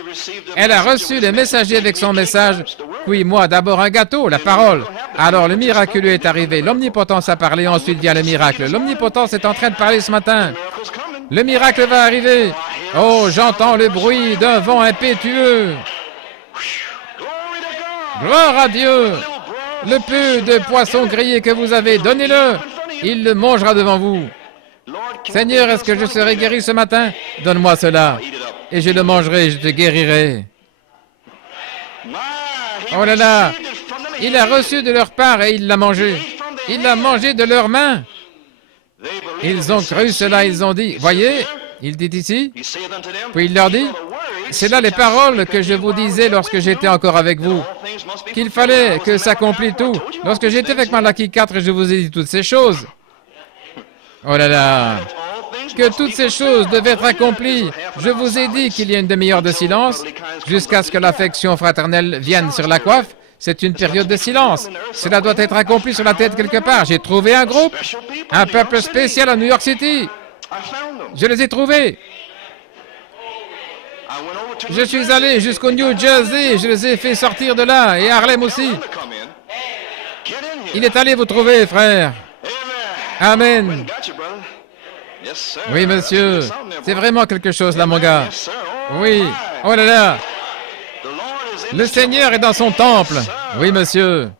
Elle a reçu le messager avec son message. Oui, moi, d'abord un gâteau, la parole. Alors le miraculeux est arrivé. L'omnipotence a parlé, ensuite vient le miracle. L'omnipotence est en train de parler ce matin. Le miracle va arriver. Oh, j'entends le bruit d'un vent impétueux. Gloire à Dieu. Le peu de poisson grillé que vous avez, donnez-le. Il le mangera devant vous. Seigneur, est-ce que je serai guéri ce matin? Donne-moi cela, et je le mangerai, je te guérirai. Oh là là, il a reçu de leur part et il l'a mangé. Il l'a mangé de leurs mains. Ils ont cru cela, ils ont dit, voyez, il dit ici, puis il leur dit, c'est là les paroles que je vous disais lorsque j'étais encore avec vous, qu'il fallait que s'accomplisse tout. Lorsque j'étais avec Malachie 4, je vous ai dit toutes ces choses. Oh là là, que toutes ces choses devaient être accomplies. Je vous ai dit qu'il y a une demi-heure de silence jusqu'à ce que l'affection fraternelle vienne sur la coiffe. C'est une période de silence. Cela doit être accompli sur la tête quelque part. J'ai trouvé un groupe, un peuple spécial à New York City. Je les ai trouvés. Je suis allé jusqu'au New Jersey, je les ai fait sortir de là, et Harlem aussi. Il est allé vous trouver, frère. Amen. Oui, monsieur. C'est vraiment quelque chose là, mon gars. Oui. Oh là là. Le Seigneur est dans son temple. Oui, monsieur.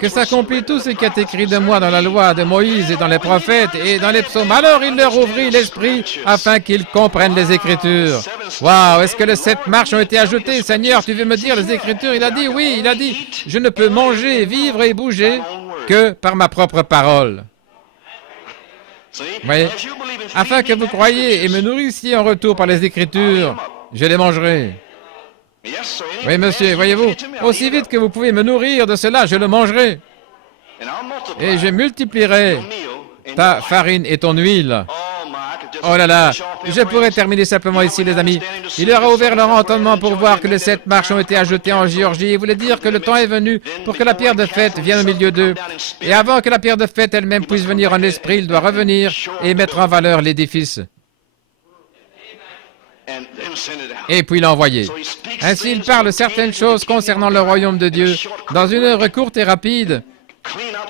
Que s'accomplit tout ce qui est écrit de moi dans la loi de Moïse et dans les prophètes et dans les psaumes. Alors il leur ouvrit l'esprit afin qu'ils comprennent les Écritures. Waouh, est-ce que les 7 marches ont été ajoutées? Seigneur, tu veux me dire les Écritures? Il a dit oui, il a dit, je ne peux manger, vivre et bouger que par ma propre parole. Voyez, afin que vous croyiez et me nourrissiez en retour par les Écritures, je les mangerai. Oui, monsieur, voyez-vous, aussi vite que vous pouvez me nourrir de cela, je le mangerai. Et je multiplierai ta farine et ton huile. Oh là là, je pourrais terminer simplement ici, les amis. Il leur a ouvert leur entendement pour voir que les 7 marches ont été ajoutées en Géorgie. Il voulait dire que le temps est venu pour que la pierre de fête vienne au milieu d'eux. Et avant que la pierre de fête elle-même puisse venir en esprit, il doit revenir et mettre en valeur l'édifice. Et puis l'envoyer. Ainsi, il parle certaines choses concernant le royaume de Dieu dans une œuvre courte et rapide,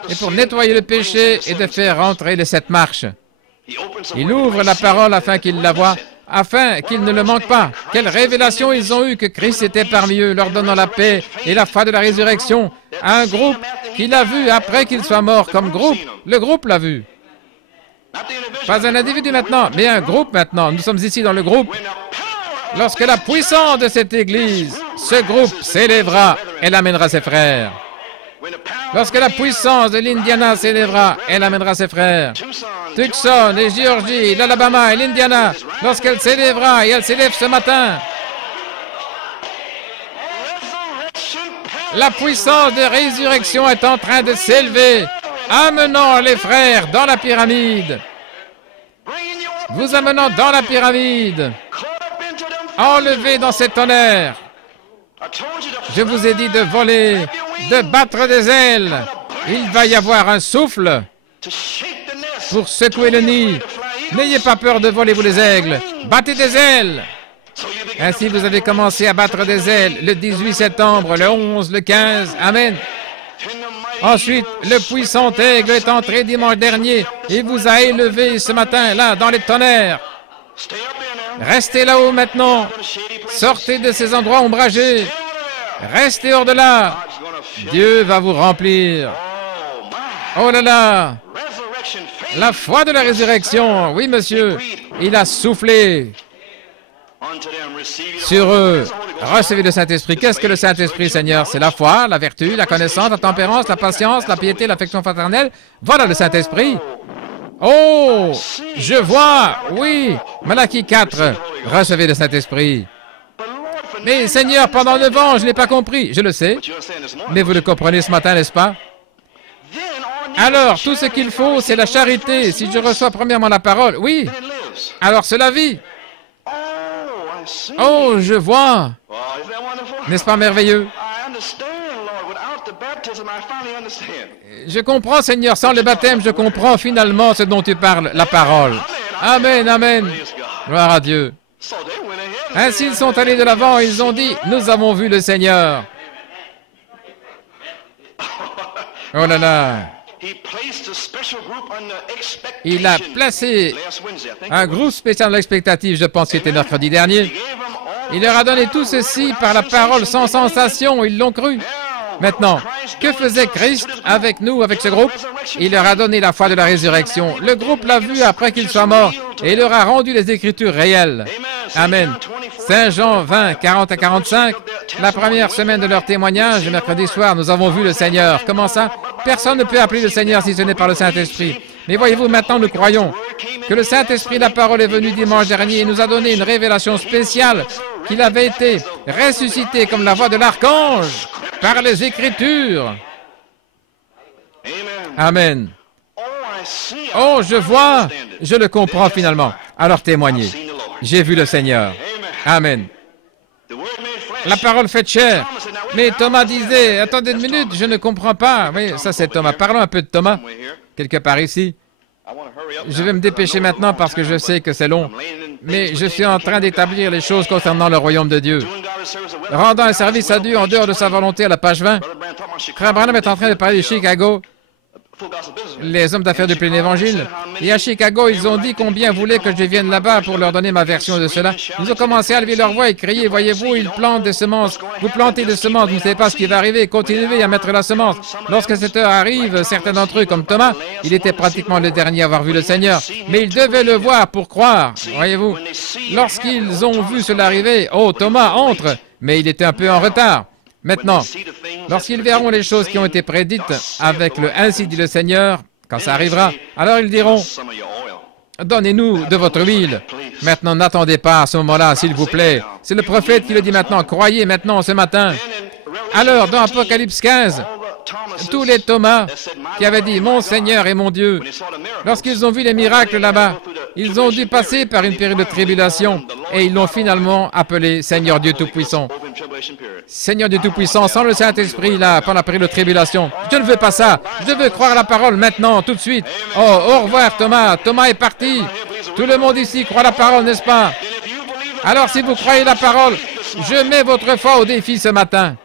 et pour nettoyer le péché et de faire rentrer les 7 marches. Il ouvre la parole afin qu'ils la voient, afin qu'ils ne le manquent pas. Quelle révélation ils ont eue que Christ était parmi eux, leur donnant la paix et la foi de la résurrection. Un groupe qui l'a vu après qu'il soit mort comme groupe. Le groupe l'a vu. Pas un individu maintenant, mais un groupe maintenant. Nous sommes ici dans le groupe. Lorsque la puissance de cette Église, ce groupe s'élèvera, elle amènera ses frères. Lorsque la puissance de l'Indiana s'élèvera, elle amènera ses frères. Tucson et Géorgie, l'Alabama et l'Indiana, lorsqu'elle s'élèvera, et elle s'élève ce matin, la puissance de résurrection est en train de s'élever, amenant les frères dans la pyramide. Vous amenant dans la pyramide, enlevés dans cet tonnerre. Je vous ai dit de voler, de battre des ailes. Il va y avoir un souffle pour secouer le nid. N'ayez pas peur de voler, vous les aigles. Battez des ailes. Ainsi, vous avez commencé à battre des ailes le 18 septembre, le 11, le 15. Amen. Ensuite, le puissant aigle est entré dimanche dernier et vous a élevé ce matin, là, dans les tonnerres. Restez là-haut maintenant. Sortez de ces endroits ombragés. Restez hors de là. Dieu va vous remplir. Oh là là. La foi de la résurrection. Oui, monsieur. Il a soufflé sur eux. Recevez le Saint-Esprit. Qu'est-ce que le Saint-Esprit, Seigneur? C'est la foi, la vertu, la connaissance, la tempérance, la patience, la piété, l'affection fraternelle. Voilà le Saint-Esprit. Oh, je vois, oui. Malachie 4, recevez le Saint-Esprit. Mais Seigneur, pendant 9 ans, je n'ai pas compris. Je le sais. Mais vous le comprenez ce matin, n'est-ce pas? Alors, tout ce qu'il faut, c'est la charité. Si je reçois premièrement la parole, oui. Alors cela vit. Oh, je vois. N'est-ce pas merveilleux? Je comprends, Seigneur, sans le baptême, je comprends finalement ce dont tu parles, la parole. Amen, amen. Gloire à Dieu. Ainsi, ils sont allés de l'avant et ils ont dit, nous avons vu le Seigneur. Oh là là. Il a placé un groupe spécial dans l'expectative, je pense que c'était mercredi dernier. Il leur a donné tout ceci par la parole sans sensation, ils l'ont cru. Maintenant, que faisait Christ avec nous, avec ce groupe? Il leur a donné la foi de la résurrection. Le groupe l'a vu après qu'il soit mort et il leur a rendu les Écritures réelles. Amen. Saint Jean 20, 40 à 45, la première semaine de leur témoignage, mercredi soir, nous avons vu le Seigneur. Comment ça? Personne ne peut appeler le Seigneur si ce n'est par le Saint-Esprit. Mais voyez-vous, maintenant nous croyons que le Saint-Esprit, la parole est venue dimanche dernier et nous a donné une révélation spéciale qu'il avait été ressuscité comme la voix de l'archange par les Écritures. Amen. Oh, je vois, je le comprends finalement. Alors témoignez. J'ai vu le Seigneur. Amen. La parole fait chair. Mais Thomas disait, attendez une minute, je ne comprends pas. Oui, ça c'est Thomas. Parlons un peu de Thomas, quelque part ici. Je vais me dépêcher maintenant parce que je sais que c'est long. Mais je suis en train d'établir les choses concernant le royaume de Dieu. Rendant un service à Dieu en dehors de sa volonté à la page 20. Frère Branham est en train de parler de Chicago. Les hommes d'affaires du plein évangile. Et à Chicago, ils ont dit combien voulaient que je vienne là-bas pour leur donner ma version de cela. Ils ont commencé à lever leur voix et crier, voyez-vous, ils plantent des semences. Vous plantez des semences, vous ne savez pas ce qui va arriver. Continuez à mettre la semence. Lorsque cette heure arrive, certains d'entre eux, comme Thomas, il était pratiquement le dernier à avoir vu le Seigneur. Mais ils devaient le voir pour croire, voyez-vous. Lorsqu'ils ont vu cela arriver, oh, Thomas, entre. Mais il était un peu en retard. Maintenant, lorsqu'ils verront les choses qui ont été prédites avec le « Ainsi dit le Seigneur », quand ça arrivera, alors ils diront « Donnez-nous de votre huile ». Maintenant, n'attendez pas à ce moment-là, s'il vous plaît. C'est le prophète qui le dit maintenant. Croyez maintenant, ce matin. Alors, dans Apocalypse 15, tous les Thomas qui avaient dit « Mon Seigneur et mon Dieu », lorsqu'ils ont vu les miracles là-bas, Ils ont dû passer par une période de tribulation et ils l'ont finalement appelé Seigneur Dieu Tout-Puissant. Seigneur Dieu Tout-Puissant, sans le Saint-Esprit, là, pendant la période de tribulation. Je ne veux pas ça. Je veux croire à la parole maintenant, tout de suite. Oh, au revoir Thomas. Thomas est parti. Tout le monde ici croit la parole, n'est-ce pas? Alors si vous croyez la parole, je mets votre foi au défi ce matin.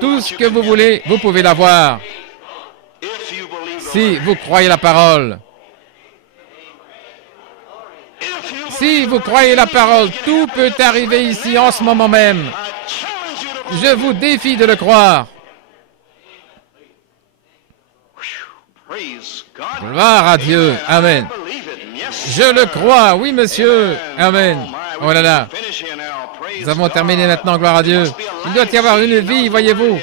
Tout ce que vous voulez, vous pouvez l'avoir. Si vous croyez la parole. Si vous croyez la parole, tout peut arriver ici en ce moment même. Je vous défie de le croire. Gloire à Dieu. Amen. Je le crois. Oui, monsieur. Amen. Oh là là. Nous avons terminé maintenant. Gloire à Dieu. Il doit y avoir une vie, voyez-vous.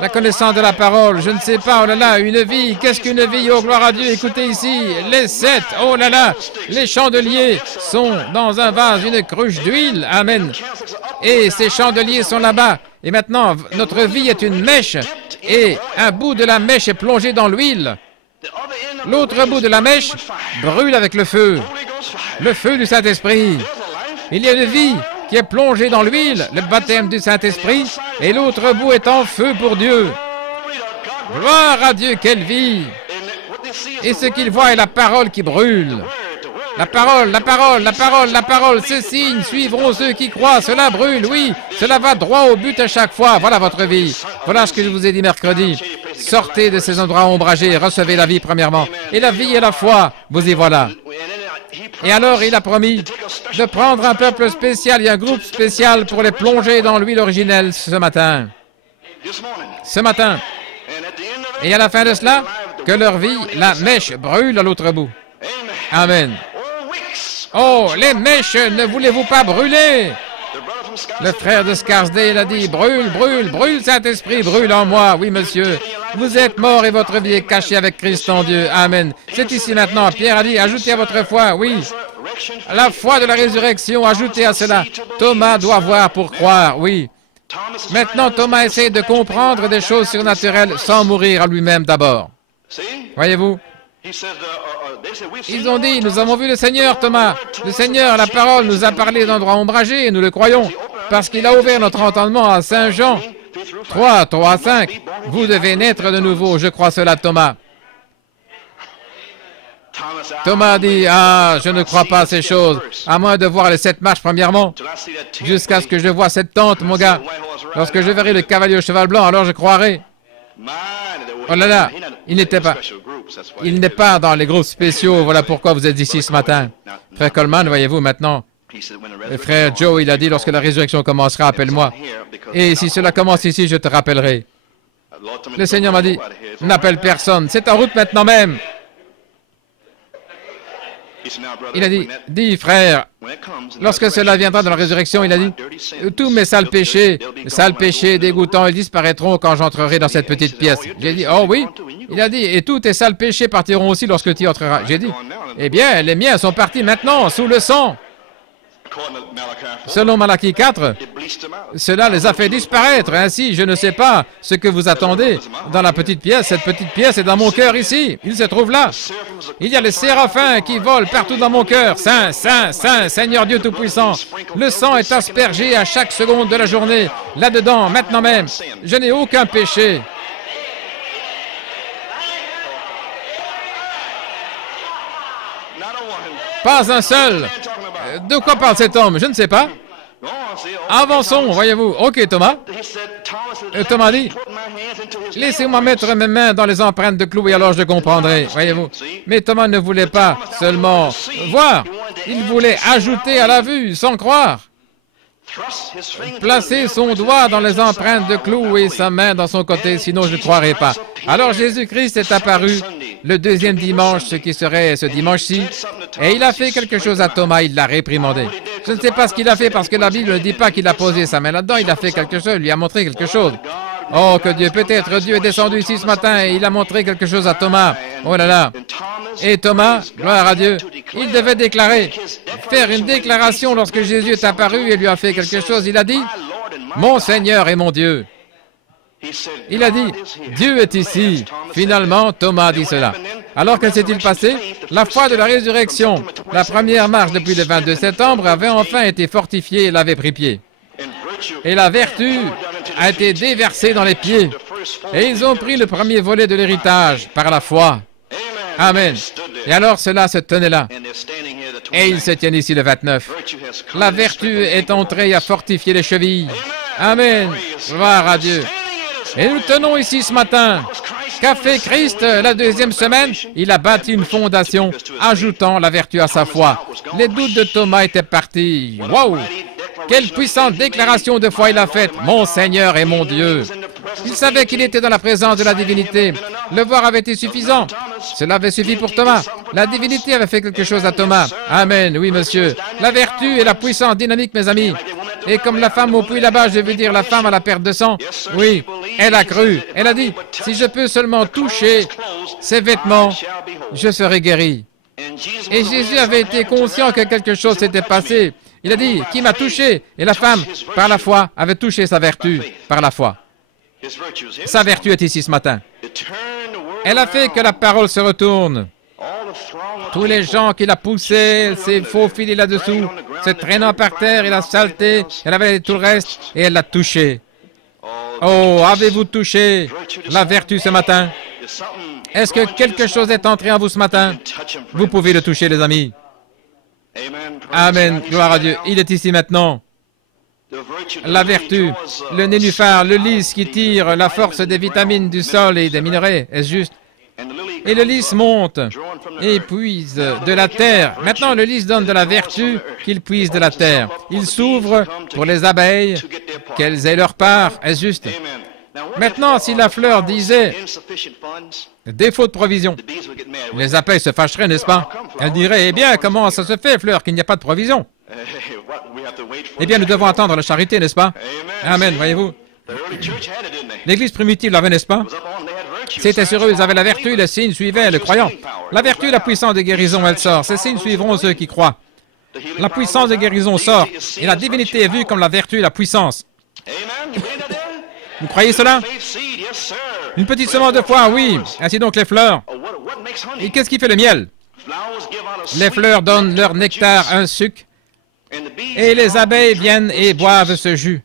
La connaissance de la parole, je ne sais pas, oh là là, une vie, qu'est-ce qu'une vie? Oh, gloire à Dieu, écoutez ici, les 7, oh là là, les chandeliers sont dans un vase, une cruche d'huile, amen. Et ces chandeliers sont là-bas. Et maintenant, notre vie est une mèche, et un bout de la mèche est plongé dans l'huile. L'autre bout de la mèche brûle avec le feu du Saint-Esprit. Il y a une vie qui est plongé dans l'huile, le baptême du Saint-Esprit, et l'autre bout est en feu pour Dieu. Gloire à Dieu, quelle vie! Et ce qu'il voit est la parole qui brûle. La parole, la parole, la parole, la parole, ces signes suivront ceux qui croient, cela brûle, oui, cela va droit au but à chaque fois. Voilà votre vie. Voilà ce que je vous ai dit mercredi. Sortez de ces endroits ombragés, recevez la vie premièrement. Et la vie et la foi, vous y voilà. Et alors, il a promis de prendre un peuple spécial et un groupe spécial pour les plonger dans l'huile originelle ce matin. Ce matin. Et à la fin de cela, que leur vie, la mèche brûle à l'autre bout. Amen. Oh, les mèches, ne voulez-vous pas brûler? Le frère de Scarsdale a dit, brûle, brûle, brûle, Saint-Esprit, brûle en moi. Oui, monsieur. Vous êtes mort et votre vie est cachée avec Christ en Dieu. Amen. C'est ici maintenant. Pierre a dit, ajoutez à votre foi, oui. La foi de la résurrection, ajoutez à cela. Thomas doit voir pour croire, oui. Maintenant, Thomas essaie de comprendre des choses surnaturelles sans mourir à lui-même d'abord. Voyez-vous? Ils ont dit, nous avons vu le Seigneur, Thomas. Le Seigneur, la parole, nous a parlé d'endroits ombragés et nous le croyons. Parce qu'il a ouvert notre entendement à Saint Jean 3, 3, 5. Vous devez naître de nouveau, je crois cela, Thomas. Thomas a dit, ah, je ne crois pas à ces choses, à moins de voir les 7 marches premièrement, jusqu'à ce que je voie cette tente, mon gars. Lorsque je verrai le cavalier au cheval blanc, alors je croirai. Oh là là, il n'est pas dans les groupes spéciaux, voilà pourquoi vous êtes ici ce matin. Frère Coleman, voyez-vous maintenant, le frère Joe, il a dit, lorsque la résurrection commencera, appelle-moi. Et si cela commence ici, je te rappellerai. Le Seigneur m'a dit, n'appelle personne, c'est en route maintenant même. Il a dit, dis frère, lorsque cela viendra dans la résurrection, il a dit, tous mes sales péchés dégoûtants, ils disparaîtront quand j'entrerai dans cette petite pièce. J'ai dit, oh oui. Il a dit, et tous tes sales péchés partiront aussi lorsque tu y entreras. J'ai dit, eh bien, les miens sont partis maintenant, sous le sang. Selon Malachie 4, cela les a fait disparaître. Ainsi, je ne sais pas ce que vous attendez dans la petite pièce. Cette petite pièce est dans mon cœur ici. Il se trouve là. Il y a les séraphins qui volent partout dans mon cœur. Saint, Saint, Saint, Seigneur Dieu Tout-Puissant. Le sang est aspergé à chaque seconde de la journée. Là-dedans, maintenant même, je n'ai aucun péché. Pas un seul. De quoi parle cet homme? Je ne sais pas. Avançons, voyez-vous. Ok, Thomas. Thomas dit, laissez-moi mettre mes mains dans les empreintes de clous et alors je comprendrai, voyez-vous. Mais Thomas ne voulait pas seulement voir, il voulait ajouter à la vue, sans croire. Placer son doigt dans les empreintes de clous et sa main dans son côté, sinon je ne croirais pas. Alors Jésus-Christ est apparu le deuxième dimanche, ce qui serait ce dimanche-ci, et il a fait quelque chose à Thomas, il l'a réprimandé. Je ne sais pas ce qu'il a fait parce que la Bible ne dit pas qu'il a posé sa main là-dedans, il a fait quelque chose, il lui a montré quelque chose. Oh, que Dieu, peut-être Dieu est descendu ici ce matin et il a montré quelque chose à Thomas. Oh là là. Et Thomas, gloire à Dieu, il devait déclarer, faire une déclaration lorsque Jésus est apparu et lui a fait quelque chose. Il a dit, mon Seigneur et mon Dieu. Il a dit, Dieu est ici. Finalement, Thomas a dit cela. Alors que s'est-il passé? La foi de la résurrection, la première marche depuis le 22 septembre, avait enfin été fortifiée et l'avait pris pied. Et la vertu a été déversée dans les pieds. Et ils ont pris le premier volet de l'héritage par la foi. Amen. Et alors cela se tenait là. Et ils se tiennent ici le 29. La vertu est entrée à fortifier les chevilles. Amen. Gloire à Dieu. Et nous tenons ici ce matin. Qu'a fait Christ la deuxième semaine? Il a bâti une fondation, ajoutant la vertu à sa foi. Les doutes de Thomas étaient partis. Waouh! Quelle puissante déclaration de foi il a faite. Mon Seigneur et mon Dieu. Il savait qu'il était dans la présence de la divinité. Le voir avait été suffisant. Cela avait suffi pour Thomas. La divinité avait fait quelque chose à Thomas. Amen, oui monsieur. La vertu est la puissance dynamique, mes amis. Et comme la femme au puits là-bas, je veux dire la femme à la perte de sang. Oui, elle a cru. Elle a dit, si je peux seulement toucher ses vêtements, je serai guéri. Et Jésus avait été conscient que quelque chose s'était passé. Il a dit, qui m'a touché? Et la femme, par la foi, avait touché sa vertu, par la foi. Sa vertu est ici ce matin. Elle a fait que la parole se retourne. Tous les gens qui la poussaient, s'est faufilé là-dessous, se traînant par terre et la saleté, elle avait tout le reste et elle l'a touché. Oh, avez-vous touché la vertu ce matin? Est-ce que quelque chose est entré en vous ce matin? Vous pouvez le toucher, les amis. Amen, gloire à Dieu. Il est ici maintenant. La vertu, le nénuphar, le lys qui tire la force des vitamines du sol et des minerais, est-ce juste? Et le lys monte et puise de la terre. Maintenant, le lys donne de la vertu qu'il puise de la terre. Il s'ouvre pour les abeilles, qu'elles aient leur part, est-ce juste? Maintenant, si la fleur disait défaut de provision, les abeilles se fâcheraient, n'est-ce pas? Elles diraient, eh bien, comment ça se fait, fleur, qu'il n'y a pas de provision? Eh bien, nous devons attendre la charité, n'est-ce pas? Amen, voyez-vous. L'Église primitive l'avait, n'est-ce pas? C'était sur eux, ils avaient la vertu, les signes suivaient le croyant. La vertu et la puissance de guérison, elle sort. Ces signes suivront ceux qui croient. La puissance de guérison sort, et la divinité est vue comme la vertu et la puissance. Vous croyez cela? Une petite semence de foi, oui. Ainsi donc les fleurs. Et qu'est-ce qui fait le miel? Les fleurs donnent leur nectar, un sucre, et les abeilles viennent et boivent ce jus.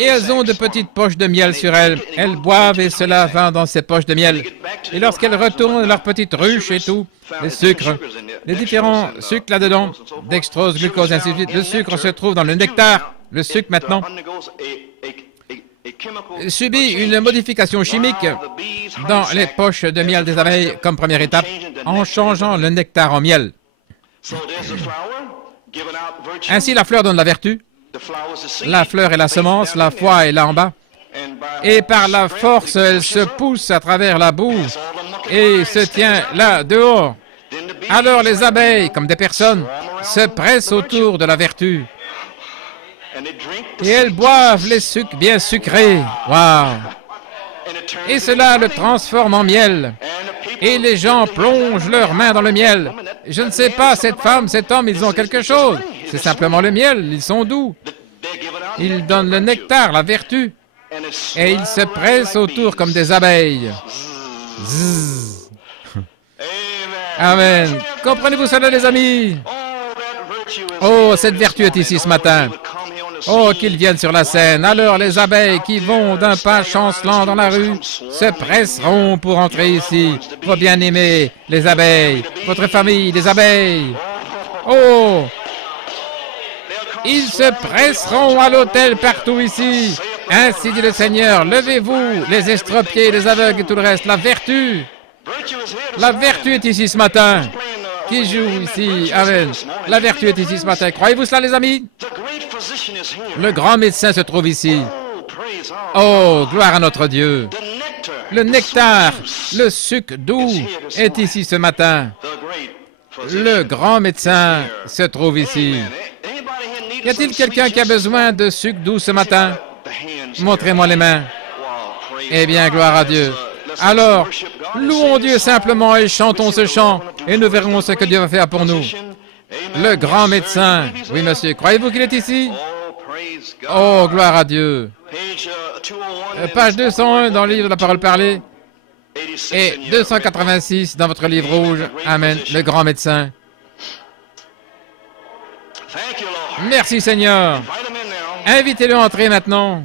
Et elles ont de petites poches de miel sur elles. Elles boivent et cela va dans ces poches de miel. Et lorsqu'elles retournent leurs petites ruches et tout, les sucres, les différents sucres là-dedans, dextrose, glucose, ainsi de suite, le sucre se trouve dans le nectar. Le sucre, maintenant, subit une modification chimique dans les poches de miel des abeilles comme première étape, en changeant le nectar en miel. Ainsi, la fleur donne la vertu. La fleur est la semence, la foi est là en bas. Et par la force, elle se pousse à travers la boue et se tient là, dehors. Alors les abeilles, comme des personnes, se pressent autour de la vertu. Et elles boivent les sucres bien sucrés. Waouh! Et cela le transforme en miel. Et les gens plongent leurs mains dans le miel. Je ne sais pas, cette femme, cet homme, ils ont quelque chose. C'est simplement le miel, ils sont doux. Ils donnent le nectar, la vertu. Et ils se pressent autour comme des abeilles. Zzz. Amen. Comprenez-vous cela, les amis? Oh, cette vertu est ici ce matin. Oh, qu'ils viennent sur la scène. Alors les abeilles qui vont d'un pas chancelant dans la rue se presseront pour entrer ici. Vos bien-aimés, les abeilles, votre famille, les abeilles. Oh! Ils se presseront à l'autel partout ici. Ainsi dit le Seigneur, levez-vous, les estropiés, les aveugles et tout le reste. La vertu est ici ce matin. Qui joue ici? Amen. La vertu est ici ce matin. Croyez-vous cela, les amis? Le grand médecin se trouve ici. Oh, gloire à notre Dieu. Le nectar, le sucre doux est ici ce matin. Le grand médecin se trouve ici. Y a-t-il quelqu'un qui a besoin de sucre doux ce matin? Montrez-moi les mains. Eh bien, gloire à Dieu. Alors, louons Dieu simplement et chantons ce chant, et nous verrons ce que Dieu va faire pour nous. Le grand médecin. Oui, monsieur. Croyez-vous qu'il est ici? Oh, gloire à Dieu. Page 201 dans le livre de la parole parlée. et 286 dans votre livre rouge. Amen, le grand médecin. Merci Seigneur. Invitez-le à entrer maintenant.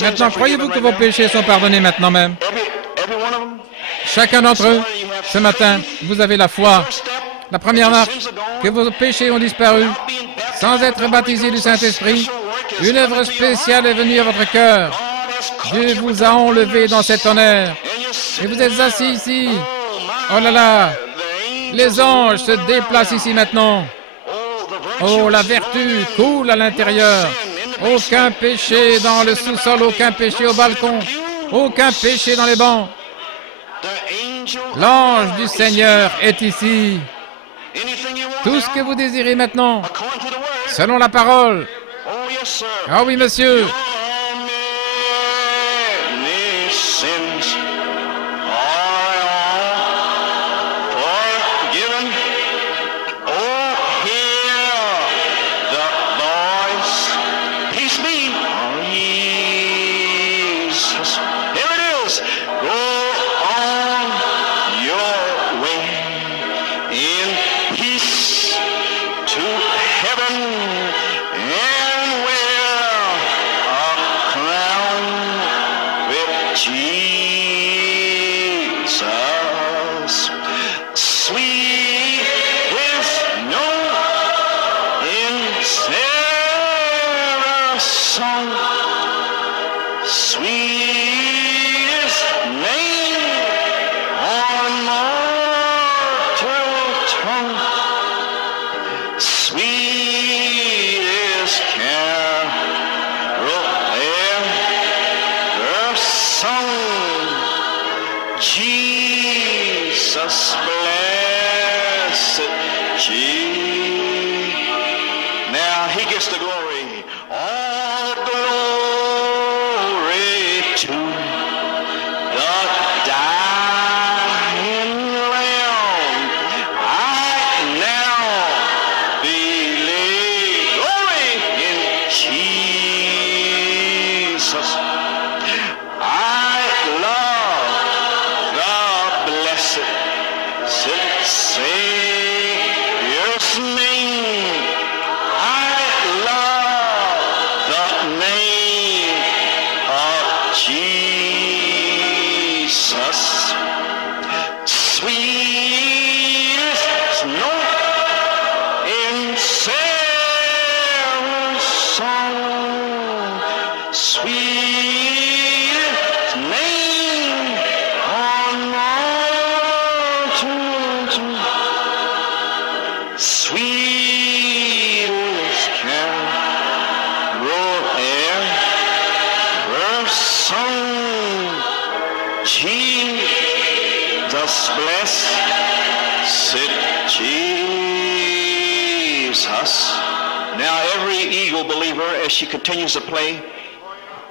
Maintenant, croyez-vous que vos péchés sont pardonnés maintenant même? Chacun d'entre eux, ce matin, vous avez la foi. La première marque, que vos péchés ont disparu, sans être baptisés du Saint-Esprit. Une œuvre spéciale est venue à votre cœur. Dieu vous a enlevé dans cet honneur. Et vous êtes assis ici. Oh là là! Les anges se déplacent ici maintenant. Oh, la vertu coule à l'intérieur. Aucun péché dans le sous-sol, aucun péché au balcon, aucun péché dans les bancs. L'ange du Seigneur est ici. Tout ce que vous désirez maintenant, selon la parole. Ah oui, monsieur.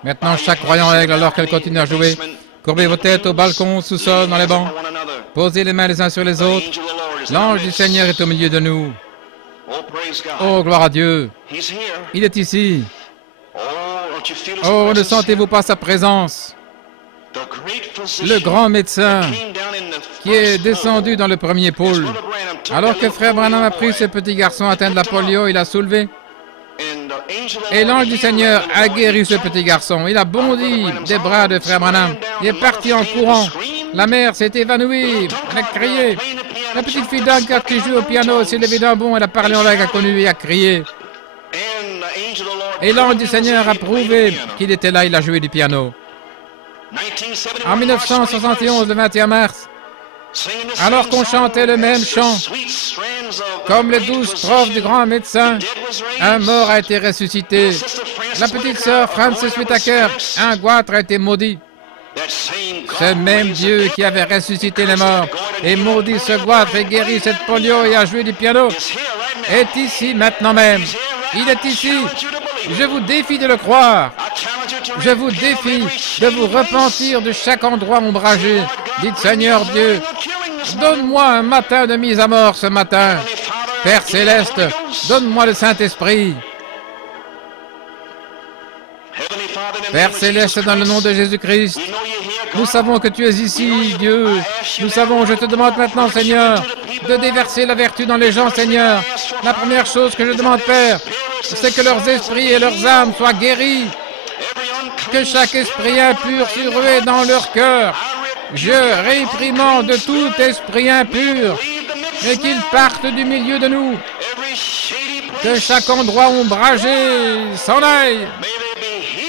Maintenant, chaque croyant aigle, alors qu'elle continue à jouer, courbez vos têtes au balcon, au sous-sol, dans les bancs. Posez les mains les uns sur les autres. L'ange du Seigneur est au milieu de nous. Oh, gloire à Dieu. Il est ici. Oh, ne sentez-vous pas sa présence? le grand médecin qui est descendu dans le premier pôle. Alors que frère Branham a pris ce petit garçon atteint de la polio, il l'a soulevé. Et l'ange du Seigneur a guéri ce petit garçon. Il a bondi des bras de frère Branham. Il est parti en courant. La mère s'est évanouie. Elle a crié. La petite fille d'Anka qui joue au piano s'est levée d'un bond. Elle a parlé en langue inconnue et a crié. Et l'ange du Seigneur a prouvé qu'il était là. Il a joué du piano. En 1971, le 21 mars, alors qu'on chantait le même chant, comme les 12 strophes du grand médecin, un mort a été ressuscité. La petite sœur Frances Whitaker, un goitre a été maudit. Ce même Dieu qui avait ressuscité les morts et maudit ce goitre et guéri cette polio et a joué du piano, est ici maintenant même. Il est ici. Je vous défie de le croire. Je vous défie de vous repentir de chaque endroit ombragé. Dites, Seigneur Dieu, donne-moi un matin de mise à mort ce matin. Père Céleste, donne-moi le Saint-Esprit. Père Céleste, dans le nom de Jésus-Christ, nous savons que tu es ici, Dieu. Nous savons, je te demande maintenant, Seigneur, de déverser la vertu dans les gens, Seigneur. La première chose que je demande, Père, c'est que leurs esprits et leurs âmes soient guéris. Que chaque esprit impur sur eux est dans leur cœur. Je réprimande tout esprit impur et qu'il parte du milieu de nous. Que chaque endroit ombragé s'en aille.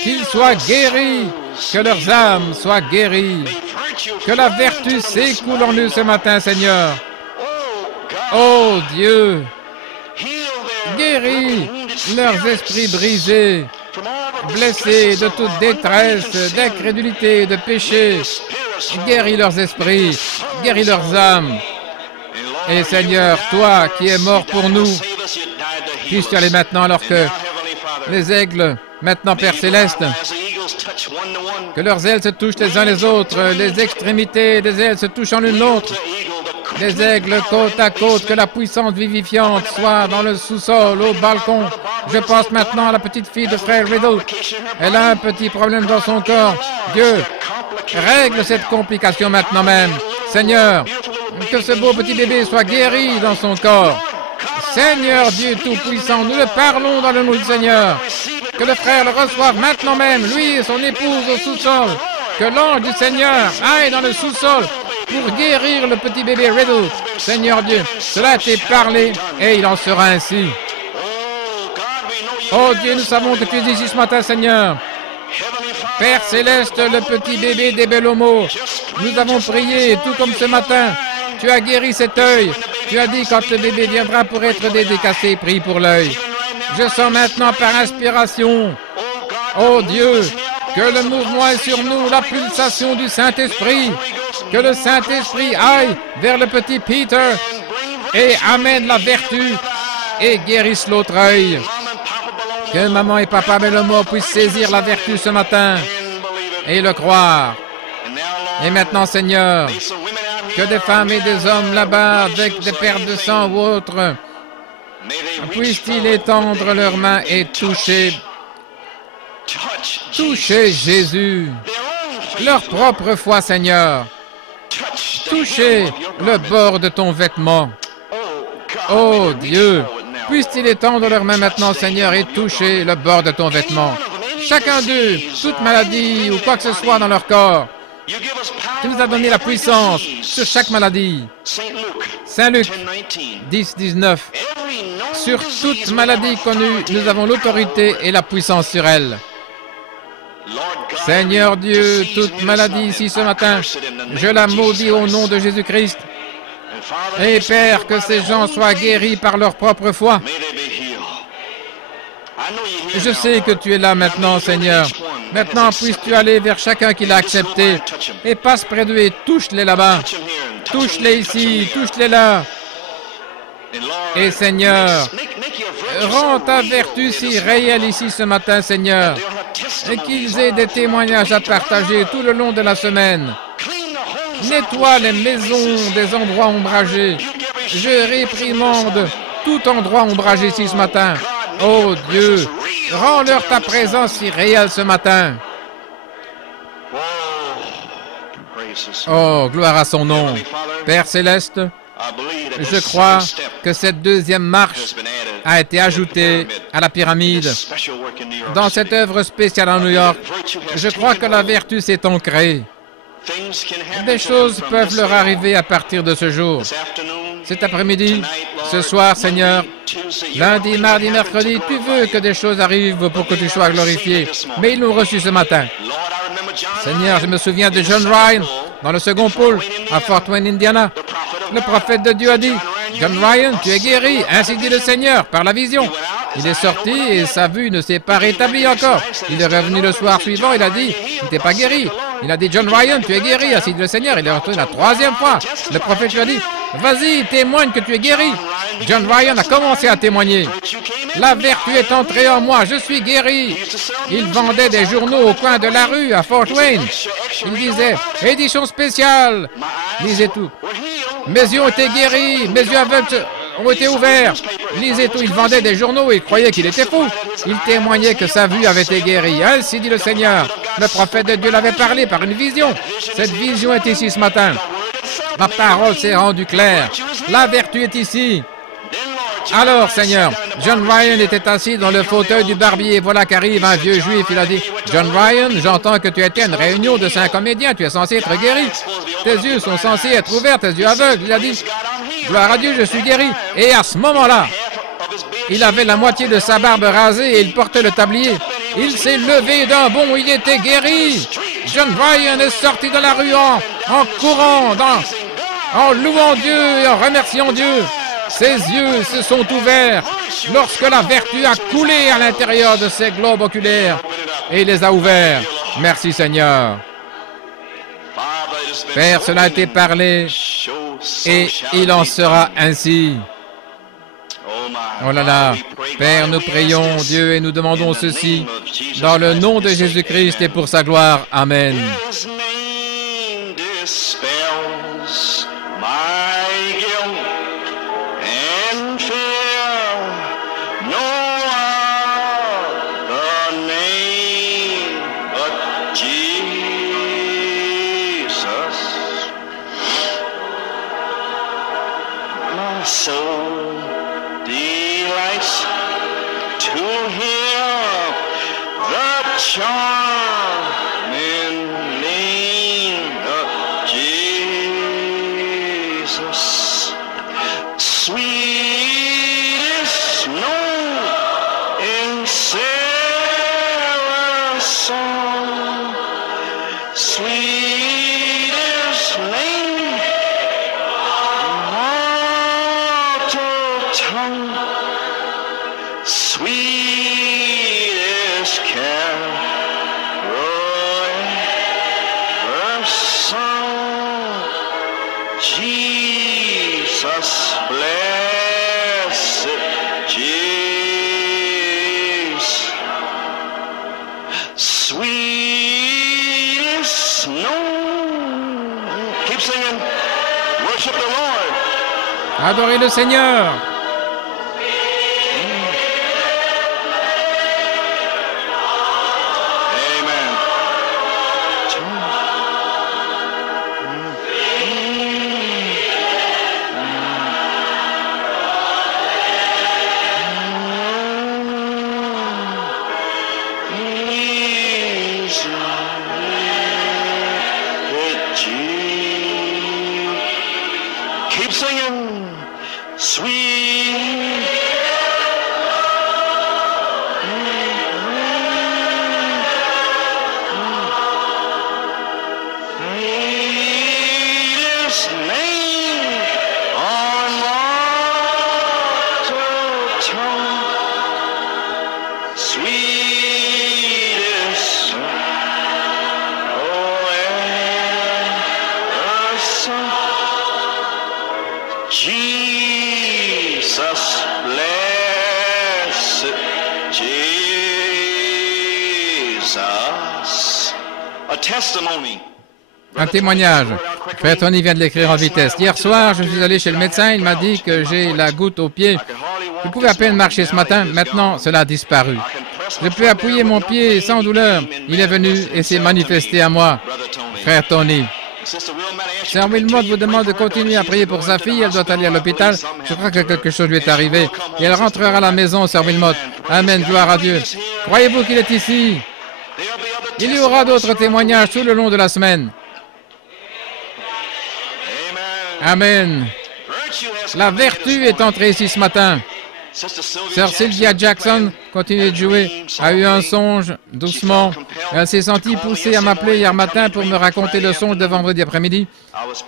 Qu'ils soient guéris. Que leurs âmes soient guéries. Que la vertu s'écoule en eux ce matin, Seigneur. Oh Dieu, guéris leurs esprits brisés, blessés de toute détresse, d'incrédulité, de péché. Guéris leurs esprits, guéris leurs âmes. Et Seigneur, toi qui es mort pour nous, puisses-tu aller maintenant alors que les aigles, maintenant Père Céleste, que leurs ailes se touchent les uns les autres, les extrémités des ailes se touchent en l'une l'autre. Les aigles côte à côte, que la puissance vivifiante soit dans le sous-sol, au balcon. Je pense maintenant à la petite fille de frère Riddle. Elle a un petit problème dans son corps. Dieu, règle cette complication maintenant même. Seigneur, que ce beau petit bébé soit guéri dans son corps. Seigneur Dieu Tout-Puissant, nous le parlons dans le nom du Seigneur. Que le frère le reçoive maintenant même, lui et son épouse au sous-sol. Que l'ange du Seigneur aille dans le sous-sol pour guérir le petit bébé Riddle. Seigneur Dieu, cela a été parlé et il en sera ainsi. Oh Dieu, nous savons que tu es ici ce matin, Seigneur. Père Céleste, le petit bébé des Bellomo, nous avons prié, tout comme ce matin. Tu as guéri cet œil. Tu as dit quand le bébé viendra pour être dédicacé, prie pour l'œil. Je sens maintenant par inspiration, oh Dieu, que le mouvement est sur nous, la pulsation du Saint-Esprit. Que le Saint-Esprit aille vers le petit Peter et amène la vertu et guérisse l'autre œil. Que maman et papa Bellomo puissent saisir la vertu ce matin et le croire. Et maintenant, Seigneur, que des femmes et des hommes là-bas avec des pertes de sang ou autres puissent-ils étendre leurs mains et toucher Jésus, leur propre foi, Seigneur. Toucher le bord de ton vêtement. Oh Dieu, puissent-ils étendre leurs mains maintenant, Seigneur, et toucher le bord de ton vêtement. Chacun d'eux, toute maladie ou quoi que ce soit dans leur corps. Tu nous as donné la puissance sur chaque maladie. Saint Luc 10, 19. Sur toute maladie connue, nous avons l'autorité et la puissance sur elle. Seigneur Dieu, toute maladie ici ce matin, je la maudis au nom de Jésus-Christ. Et Père, que ces gens soient guéris par leur propre foi. Je sais que tu es là maintenant, Seigneur. Maintenant, puisses-tu aller vers chacun qui l'a accepté et passe près d'eux et touche-les là-bas. Touche-les ici, touche-les là. Et Seigneur, rends ta vertu si réelle ici ce matin, Seigneur, et qu'ils aient des témoignages à partager tout le long de la semaine. Nettoie les maisons des endroits ombragés. Je réprimande tout endroit ombragé ici ce matin. Oh Dieu, rends-leur ta présence si réelle ce matin. Oh, gloire à son nom. Père céleste, je crois que cette deuxième marche a été ajoutée à la pyramide. Dans cette œuvre spéciale à New York, je crois que la vertu s'est ancrée. Des choses peuvent leur arriver à partir de ce jour. Cet après-midi, ce soir, Seigneur, lundi, mardi, mercredi, tu veux que des choses arrivent pour que tu sois glorifié. Mais ils l'ont reçu ce matin. Seigneur, je me souviens de John Ryan dans le second pôle à Fort Wayne, Indiana. Le prophète de Dieu a dit, « John Ryan, tu es guéri, ainsi dit le Seigneur, par la vision. » Il est sorti et sa vue ne s'est pas rétablie encore. Il est revenu le soir suivant, il a dit, « Tu n'étais pas guéri. » Il a dit, « John Ryan, tu es guéri, ainsi dit le Seigneur. » Il est retourné la troisième fois. Le prophète lui a dit, « Vas-y, témoigne que tu es guéri. » John Ryan a commencé à témoigner. « La vertu est entrée en moi, je suis guéri. » Il vendait des journaux au coin de la rue à Fort Wayne. Il disait, « Édition spéciale. » Lisez tout. Mes yeux ont été guéris, mes yeux aveugles ont été ouverts. Lisez tout, il vendait des journaux et il croyait qu'il était fou. Il témoignait que sa vue avait été guérie. Ainsi dit le Seigneur. Le prophète de Dieu l'avait parlé par une vision. Cette vision est ici ce matin. Ma parole s'est rendue claire. La vertu est ici. Alors, Seigneur, John Ryan était assis dans le fauteuil du barbier. Voilà qu'arrive un vieux juif. Il a dit, « John Ryan, j'entends que tu étais à une réunion de 5 comédiens. Tu es censé être guéri. Tes yeux sont censés être ouverts, tes yeux aveugles. » Il a dit, « Gloire à Dieu, je suis guéri. » Et à ce moment-là, il avait la moitié de sa barbe rasée et il portait le tablier. Il s'est levé d'un bond, il était guéri. John Ryan est sorti de la rue en courant, en louant Dieu et en remerciant Dieu. Ses yeux se sont ouverts lorsque la vertu a coulé à l'intérieur de ses globes oculaires et il les a ouverts. Merci Seigneur. Père, cela a été parlé et il en sera ainsi. Oh là là, Père, nous prions Dieu et nous demandons ceci dans le nom de Jésus-Christ et pour sa gloire. Amen. Adorez le Seigneur. Keep singing, sweet. Sweetest name on mortal tongue, sweetest, oh, ever sung. Jesus, blessed Jesus. A testimony. Un témoignage. Frère Tony vient de l'écrire en vitesse. Hier soir, je suis allé chez le médecin. Il m'a dit que j'ai la goutte au pied. Je pouvais à peine marcher ce matin. Maintenant, cela a disparu. Je peux appuyer mon pied sans douleur. Il est venu et s'est manifesté à moi. Frère Tony, Sœur Wilmot vous demande de continuer à prier pour sa fille. Elle doit aller à l'hôpital. Je crois que quelque chose lui est arrivé. Et elle rentrera à la maison, Sœur Wilmot. Amen, gloire à Dieu. Croyez-vous qu'il est ici? Il y aura d'autres témoignages tout le long de la semaine. Amen. La vertu est entrée ici ce matin. Sœur Sylvia Jackson continue de jouer, a eu un songe, doucement. Elle s'est sentie poussée à m'appeler hier matin pour me raconter le songe de vendredi après-midi.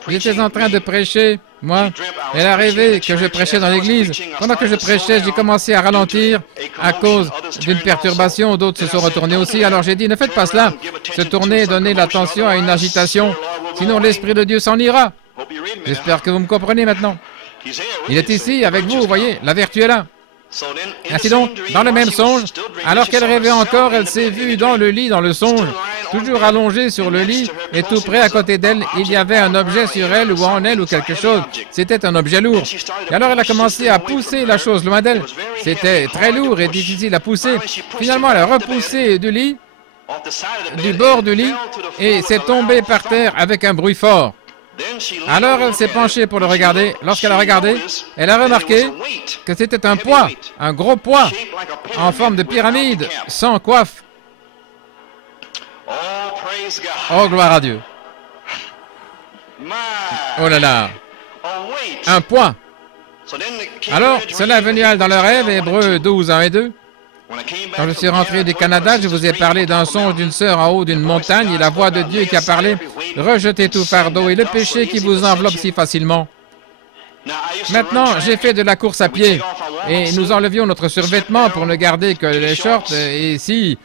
J'étais en train de prêcher, moi. Elle a rêvé que je prêchais dans l'église. Pendant que je prêchais, j'ai commencé à ralentir à cause d'une perturbation. D'autres se sont retournés aussi. Alors j'ai dit, ne faites pas cela. Se tourner, donner l'attention à une agitation. Sinon l'Esprit de Dieu s'en ira. J'espère que vous me comprenez maintenant. Il est ici avec vous, vous voyez, la vertu est là. Ainsi donc, dans le même songe, alors qu'elle rêvait encore, elle s'est vue dans le lit, dans le songe, toujours allongée sur le lit, et tout près à côté d'elle, il y avait un objet sur elle ou en elle ou quelque chose. C'était un objet lourd. Et alors elle a commencé à pousser la chose loin d'elle. C'était très lourd et difficile à pousser. Finalement, elle a repoussé du lit, du bord du lit, et s'est tombée par terre avec un bruit fort. Alors elle s'est penchée pour le regarder. Lorsqu'elle a regardé, elle a remarqué que c'était un poids, un gros poids, en forme de pyramide, sans coiffe. Oh, gloire à Dieu. Oh là là. Un poids. Alors, cela est venu à elle dans le rêve, Hébreux 12, 1 et 2. Quand je suis rentré du Canada, je vous ai parlé d'un songe d'une sœur en haut d'une montagne et la voix de Dieu qui a parlé « Rejetez tout fardeau et le péché qui vous enveloppe si facilement. » Maintenant, j'ai fait de la course à pied et nous enlevions notre survêtement pour ne garder que les shorts et si,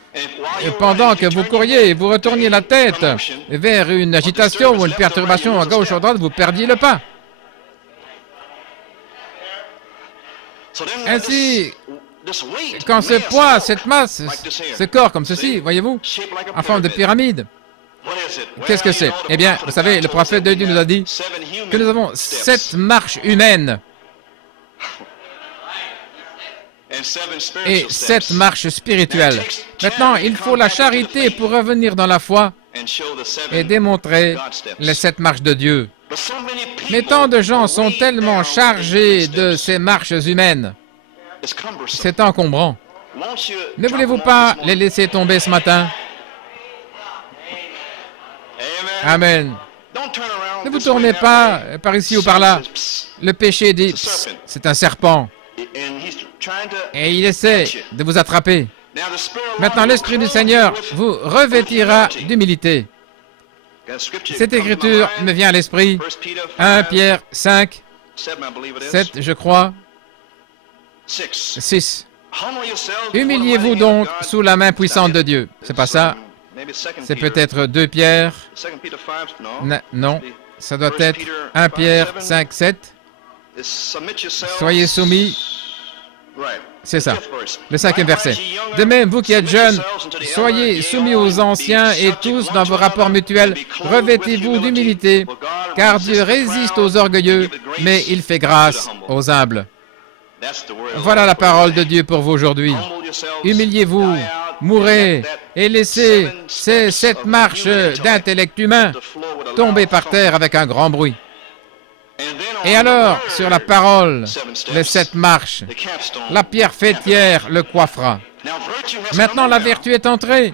pendant que vous couriez et vous retourniez la tête vers une agitation ou une perturbation à gauche ou à droite, vous perdiez le pas. Ainsi, quand ce poids, cette masse, ce corps comme ceci, voyez-vous, en forme de pyramide, qu'est-ce que c'est? Eh bien, vous savez, le prophète de Dieu nous a dit que nous avons 7 marches humaines et 7 marches spirituelles. Maintenant, il faut la charité pour revenir dans la foi et démontrer les 7 marches de Dieu. Mais tant de gens sont tellement chargés de ces marches humaines. C'est encombrant. Ne voulez-vous pas les laisser tomber ce matin? Amen. Ne vous tournez pas par ici ou par là. Le péché dit, c'est un serpent. Et il essaie de vous attraper. Maintenant, l'Esprit du Seigneur vous revêtira d'humilité. Cette écriture me vient à l'esprit. 1 Pierre 5, 7, je crois. 6. Humiliez-vous donc sous la main puissante de Dieu. C'est pas ça. C'est peut-être 2 Pierre. Non, ça doit être 1 Pierre 5, 7. Soyez soumis. C'est ça, le 5e verset. De même, vous qui êtes jeunes, soyez soumis aux anciens et tous dans vos rapports mutuels. Revêtez-vous d'humilité, car Dieu résiste aux orgueilleux, mais il fait grâce aux humbles. Voilà la parole de Dieu pour vous aujourd'hui. Humiliez-vous, mourrez et laissez ces 7 marches d'intellect humain tomber par terre avec un grand bruit. Et alors, sur la parole, les 7 marches, la pierre fêtière le coiffera. Maintenant, la vertu est entrée.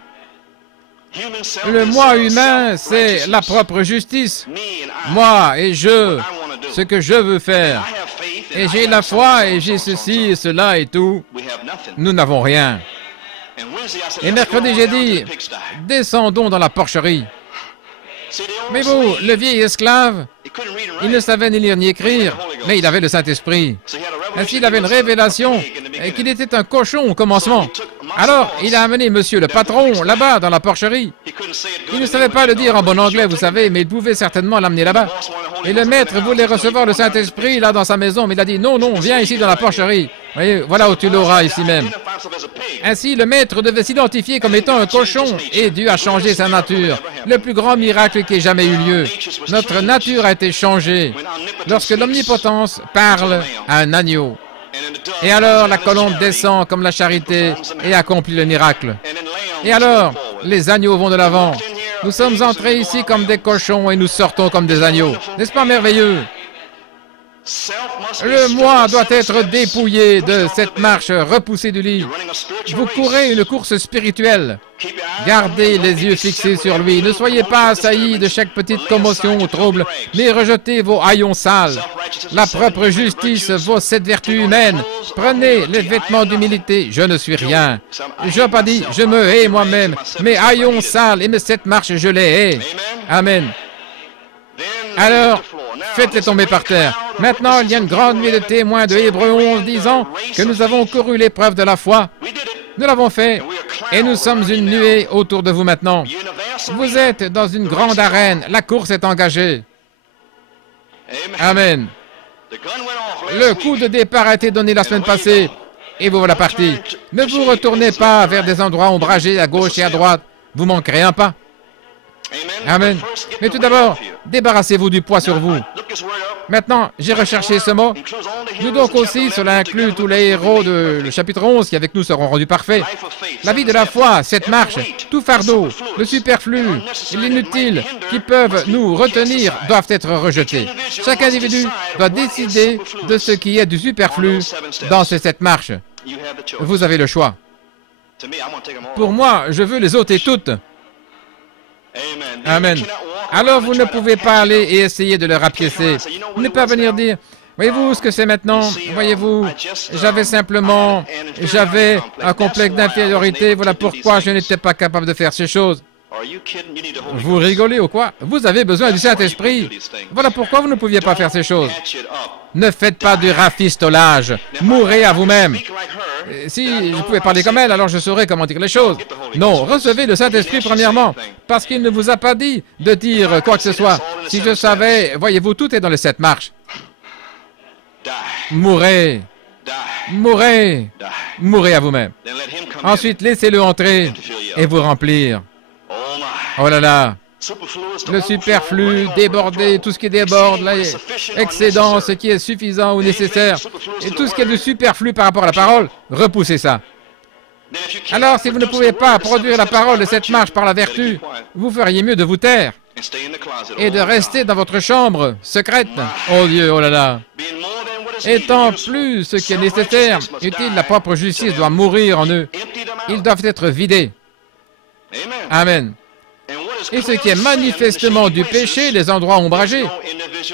Le moi humain, c'est la propre justice. Moi et je, ce que je veux faire. Et j'ai la foi et j'ai ceci et cela et tout. Nous n'avons rien. Et mercredi, j'ai dit, descendons dans la porcherie. Mais vous, le vieil esclave, il ne savait ni lire ni écrire, mais il avait le Saint-Esprit. Ainsi, il avait une révélation et qu'il était un cochon au commencement. Alors, il a amené monsieur le patron là-bas dans la porcherie. Il ne savait pas le dire en bon anglais, vous savez, mais il pouvait certainement l'amener là-bas. Et le maître voulait recevoir le Saint-Esprit là dans sa maison, mais il a dit non, non, viens ici dans la porcherie. Voyez, voilà où tu l'auras ici même. Ainsi, le maître devait s'identifier comme étant un cochon et Dieu a changé sa nature. Le plus grand miracle qui ait jamais eu lieu. Notre nature a été changée lorsque l'omnipotence parle à un agneau. Et alors, la colombe descend comme la charité et accomplit le miracle. Et alors, les agneaux vont de l'avant. Nous sommes entrés ici comme des cochons et nous sortons comme des agneaux. N'est-ce pas merveilleux? Le moi doit être dépouillé de cette marche repoussée du lit. Vous courez une course spirituelle. Gardez les yeux fixés sur lui. Ne soyez pas assaillis de chaque petite commotion ou trouble, mais rejetez vos haillons sales. La propre justice vaut cette vertu humaine. Prenez les vêtements d'humilité. Je ne suis rien. Job a dit, je me hais moi-même. Mes haillons sales et cette marche, je les hais. Amen. Alors, faites-les tomber par terre. Maintenant, il y a une grande nuée de témoins de Hébreux 11 disant que nous avons couru l'épreuve de la foi. Nous l'avons fait et nous sommes une nuée autour de vous maintenant. Vous êtes dans une grande arène. La course est engagée. Amen. Le coup de départ a été donné la semaine passée et vous voilà partis. Ne vous retournez pas vers des endroits ombragés à gauche et à droite. Vous manquerez un pas. Amen. Mais tout d'abord, débarrassez-vous du poids sur vous. Maintenant, j'ai recherché ce mot. Nous donc aussi, cela inclut tous les héros de le chapitre 11 qui avec nous seront rendus parfaits. La vie de la foi, cette marche, tout fardeau, le superflu et l'inutile qui peuvent nous retenir doivent être rejetés. Chaque individu doit décider de ce qui est du superflu dans cette marche. Vous avez le choix. Pour moi, je veux les ôter toutes. Amen. Alors vous ne pouvez pas aller et essayer de le rapiécer. Vous ne pouvez pas venir dire, voyez-vous ce que c'est maintenant? Voyez-vous, j'avais un complexe d'infériorité, voilà pourquoi je n'étais pas capable de faire ces choses. Vous rigolez ou quoi? Vous avez besoin du Saint-Esprit. Voilà pourquoi vous ne pouviez pas faire ces choses. Ne faites pas du rafistolage. Mourrez à vous-même. Si je pouvais parler comme elle, alors je saurais comment dire les choses. Non, recevez le Saint-Esprit premièrement, parce qu'il ne vous a pas dit de dire quoi que ce soit. Si je savais, voyez-vous, tout est dans les 7 marches. Mourrez. Mourrez. Mourrez à vous-même. Ensuite, laissez-le entrer et vous remplir. Oh là là. Le superflu, débordé, tout ce qui déborde, l'excédent, ce qui est suffisant ou nécessaire, et tout ce qui est du superflu par rapport à la parole, repoussez ça. Alors, si vous ne pouvez pas produire la parole de cette marche par la vertu, vous feriez mieux de vous taire et de rester dans votre chambre secrète. Oh Dieu, oh là là. Étant plus ce qui est nécessaire, utile, la propre justice doit mourir en eux. Ils doivent être vidés. Amen. Et ce qui est manifestement du péché, les endroits ombragés.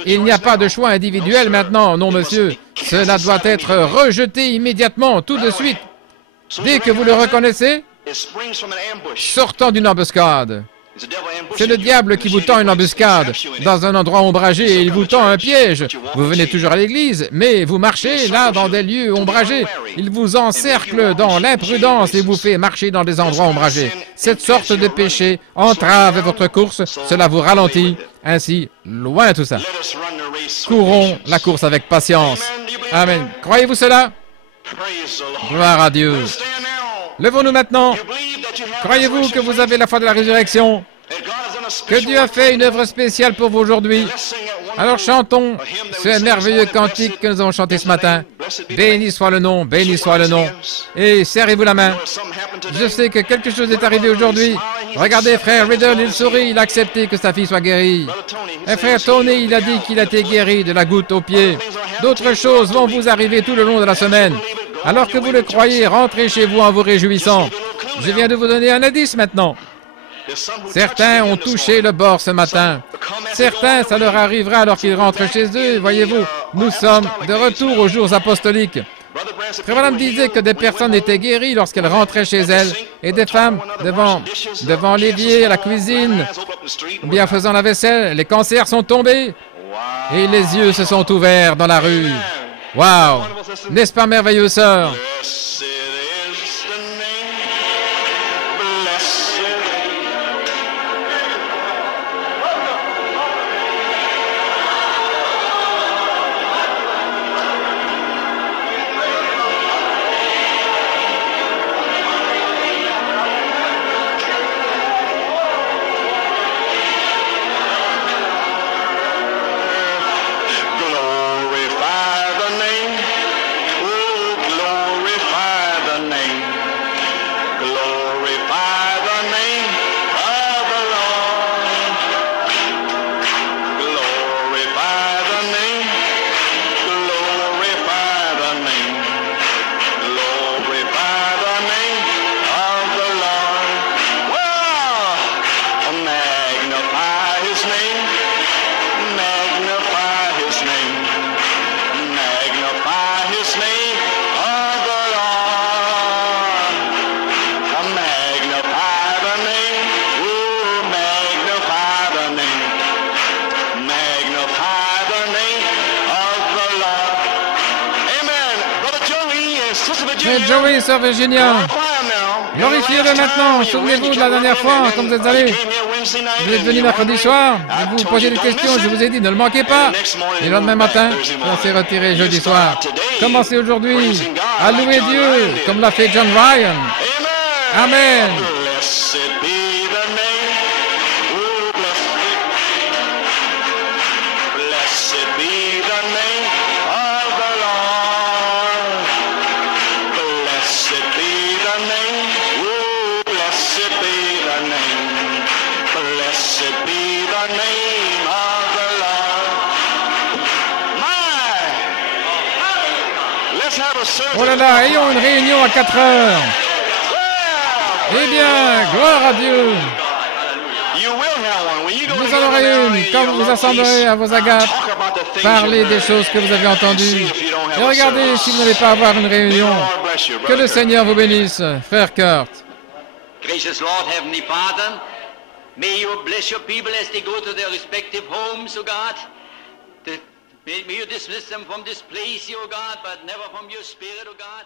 Il n'y a pas de choix individuel maintenant, non monsieur. Cela doit être rejeté immédiatement, tout de suite. Dès que vous le reconnaissez, sortant d'une embuscade. C'est le diable qui vous tend une embuscade dans un endroit ombragé et il vous tend un piège. Vous venez toujours à l'église, mais vous marchez là dans des lieux ombragés. Il vous encercle dans l'imprudence et vous fait marcher dans des endroits ombragés. Cette sorte de péché entrave votre course, cela vous ralentit. Ainsi, loin tout ça. Courons la course avec patience. Amen. Croyez-vous cela? Gloire à Dieu. Levons-nous maintenant. Croyez-vous que vous avez la foi de la résurrection? Que Dieu a fait une œuvre spéciale pour vous aujourd'hui? Alors chantons ce merveilleux cantique que nous avons chanté ce matin. Béni soit le nom, béni soit le nom. Et serrez-vous la main. Je sais que quelque chose est arrivé aujourd'hui. Regardez, frère Riddle, il sourit, il a accepté que sa fille soit guérie. Et frère Tony, il a dit qu'il a été guéri de la goutte au pied. D'autres choses vont vous arriver tout le long de la semaine. Alors que vous le croyez, rentrez chez vous en vous réjouissant. Je viens de vous donner un indice maintenant. Certains ont touché le bord ce matin. Certains, ça leur arrivera alors qu'ils rentrent chez eux. Voyez-vous, nous sommes de retour aux jours apostoliques. Frère Branham disait que des personnes étaient guéries lorsqu'elles rentraient chez elles et des femmes devant l'évier, à la cuisine, ou bien faisant la vaisselle, les cancers sont tombés et les yeux se sont ouverts dans la rue. Waouh! N'est-ce pas merveilleux, sœur? Glorify the name, oh, glorify Frère Joey, Sœur Virginia, glorifiez-le maintenant. Souvenez-vous de la dernière fois, quand vous êtes allés. Vous êtes venu mercredi soir, vous vous posiez des questions, je vous ai dit, ne le manquez pas. Et le lendemain matin, ça s'est retiré jeudi soir. Commencez aujourd'hui à louer Dieu, comme l'a fait John Ryan. Amen. Oh là là, ayons une réunion à 4 heures. Eh bien, gloire à Dieu. Vous en aurez une quand vous vous assemblerez à vos agates. Parlez des choses que vous avez entendues. Et regardez si vous n'allez pas avoir une réunion. Que le Seigneur vous bénisse, frère Kurt. Gracious Lord, Heavenly Father, may you bless your people as they go to their respective homes, O God. May you dismiss them from this place, O God, but never from your Spirit, O God.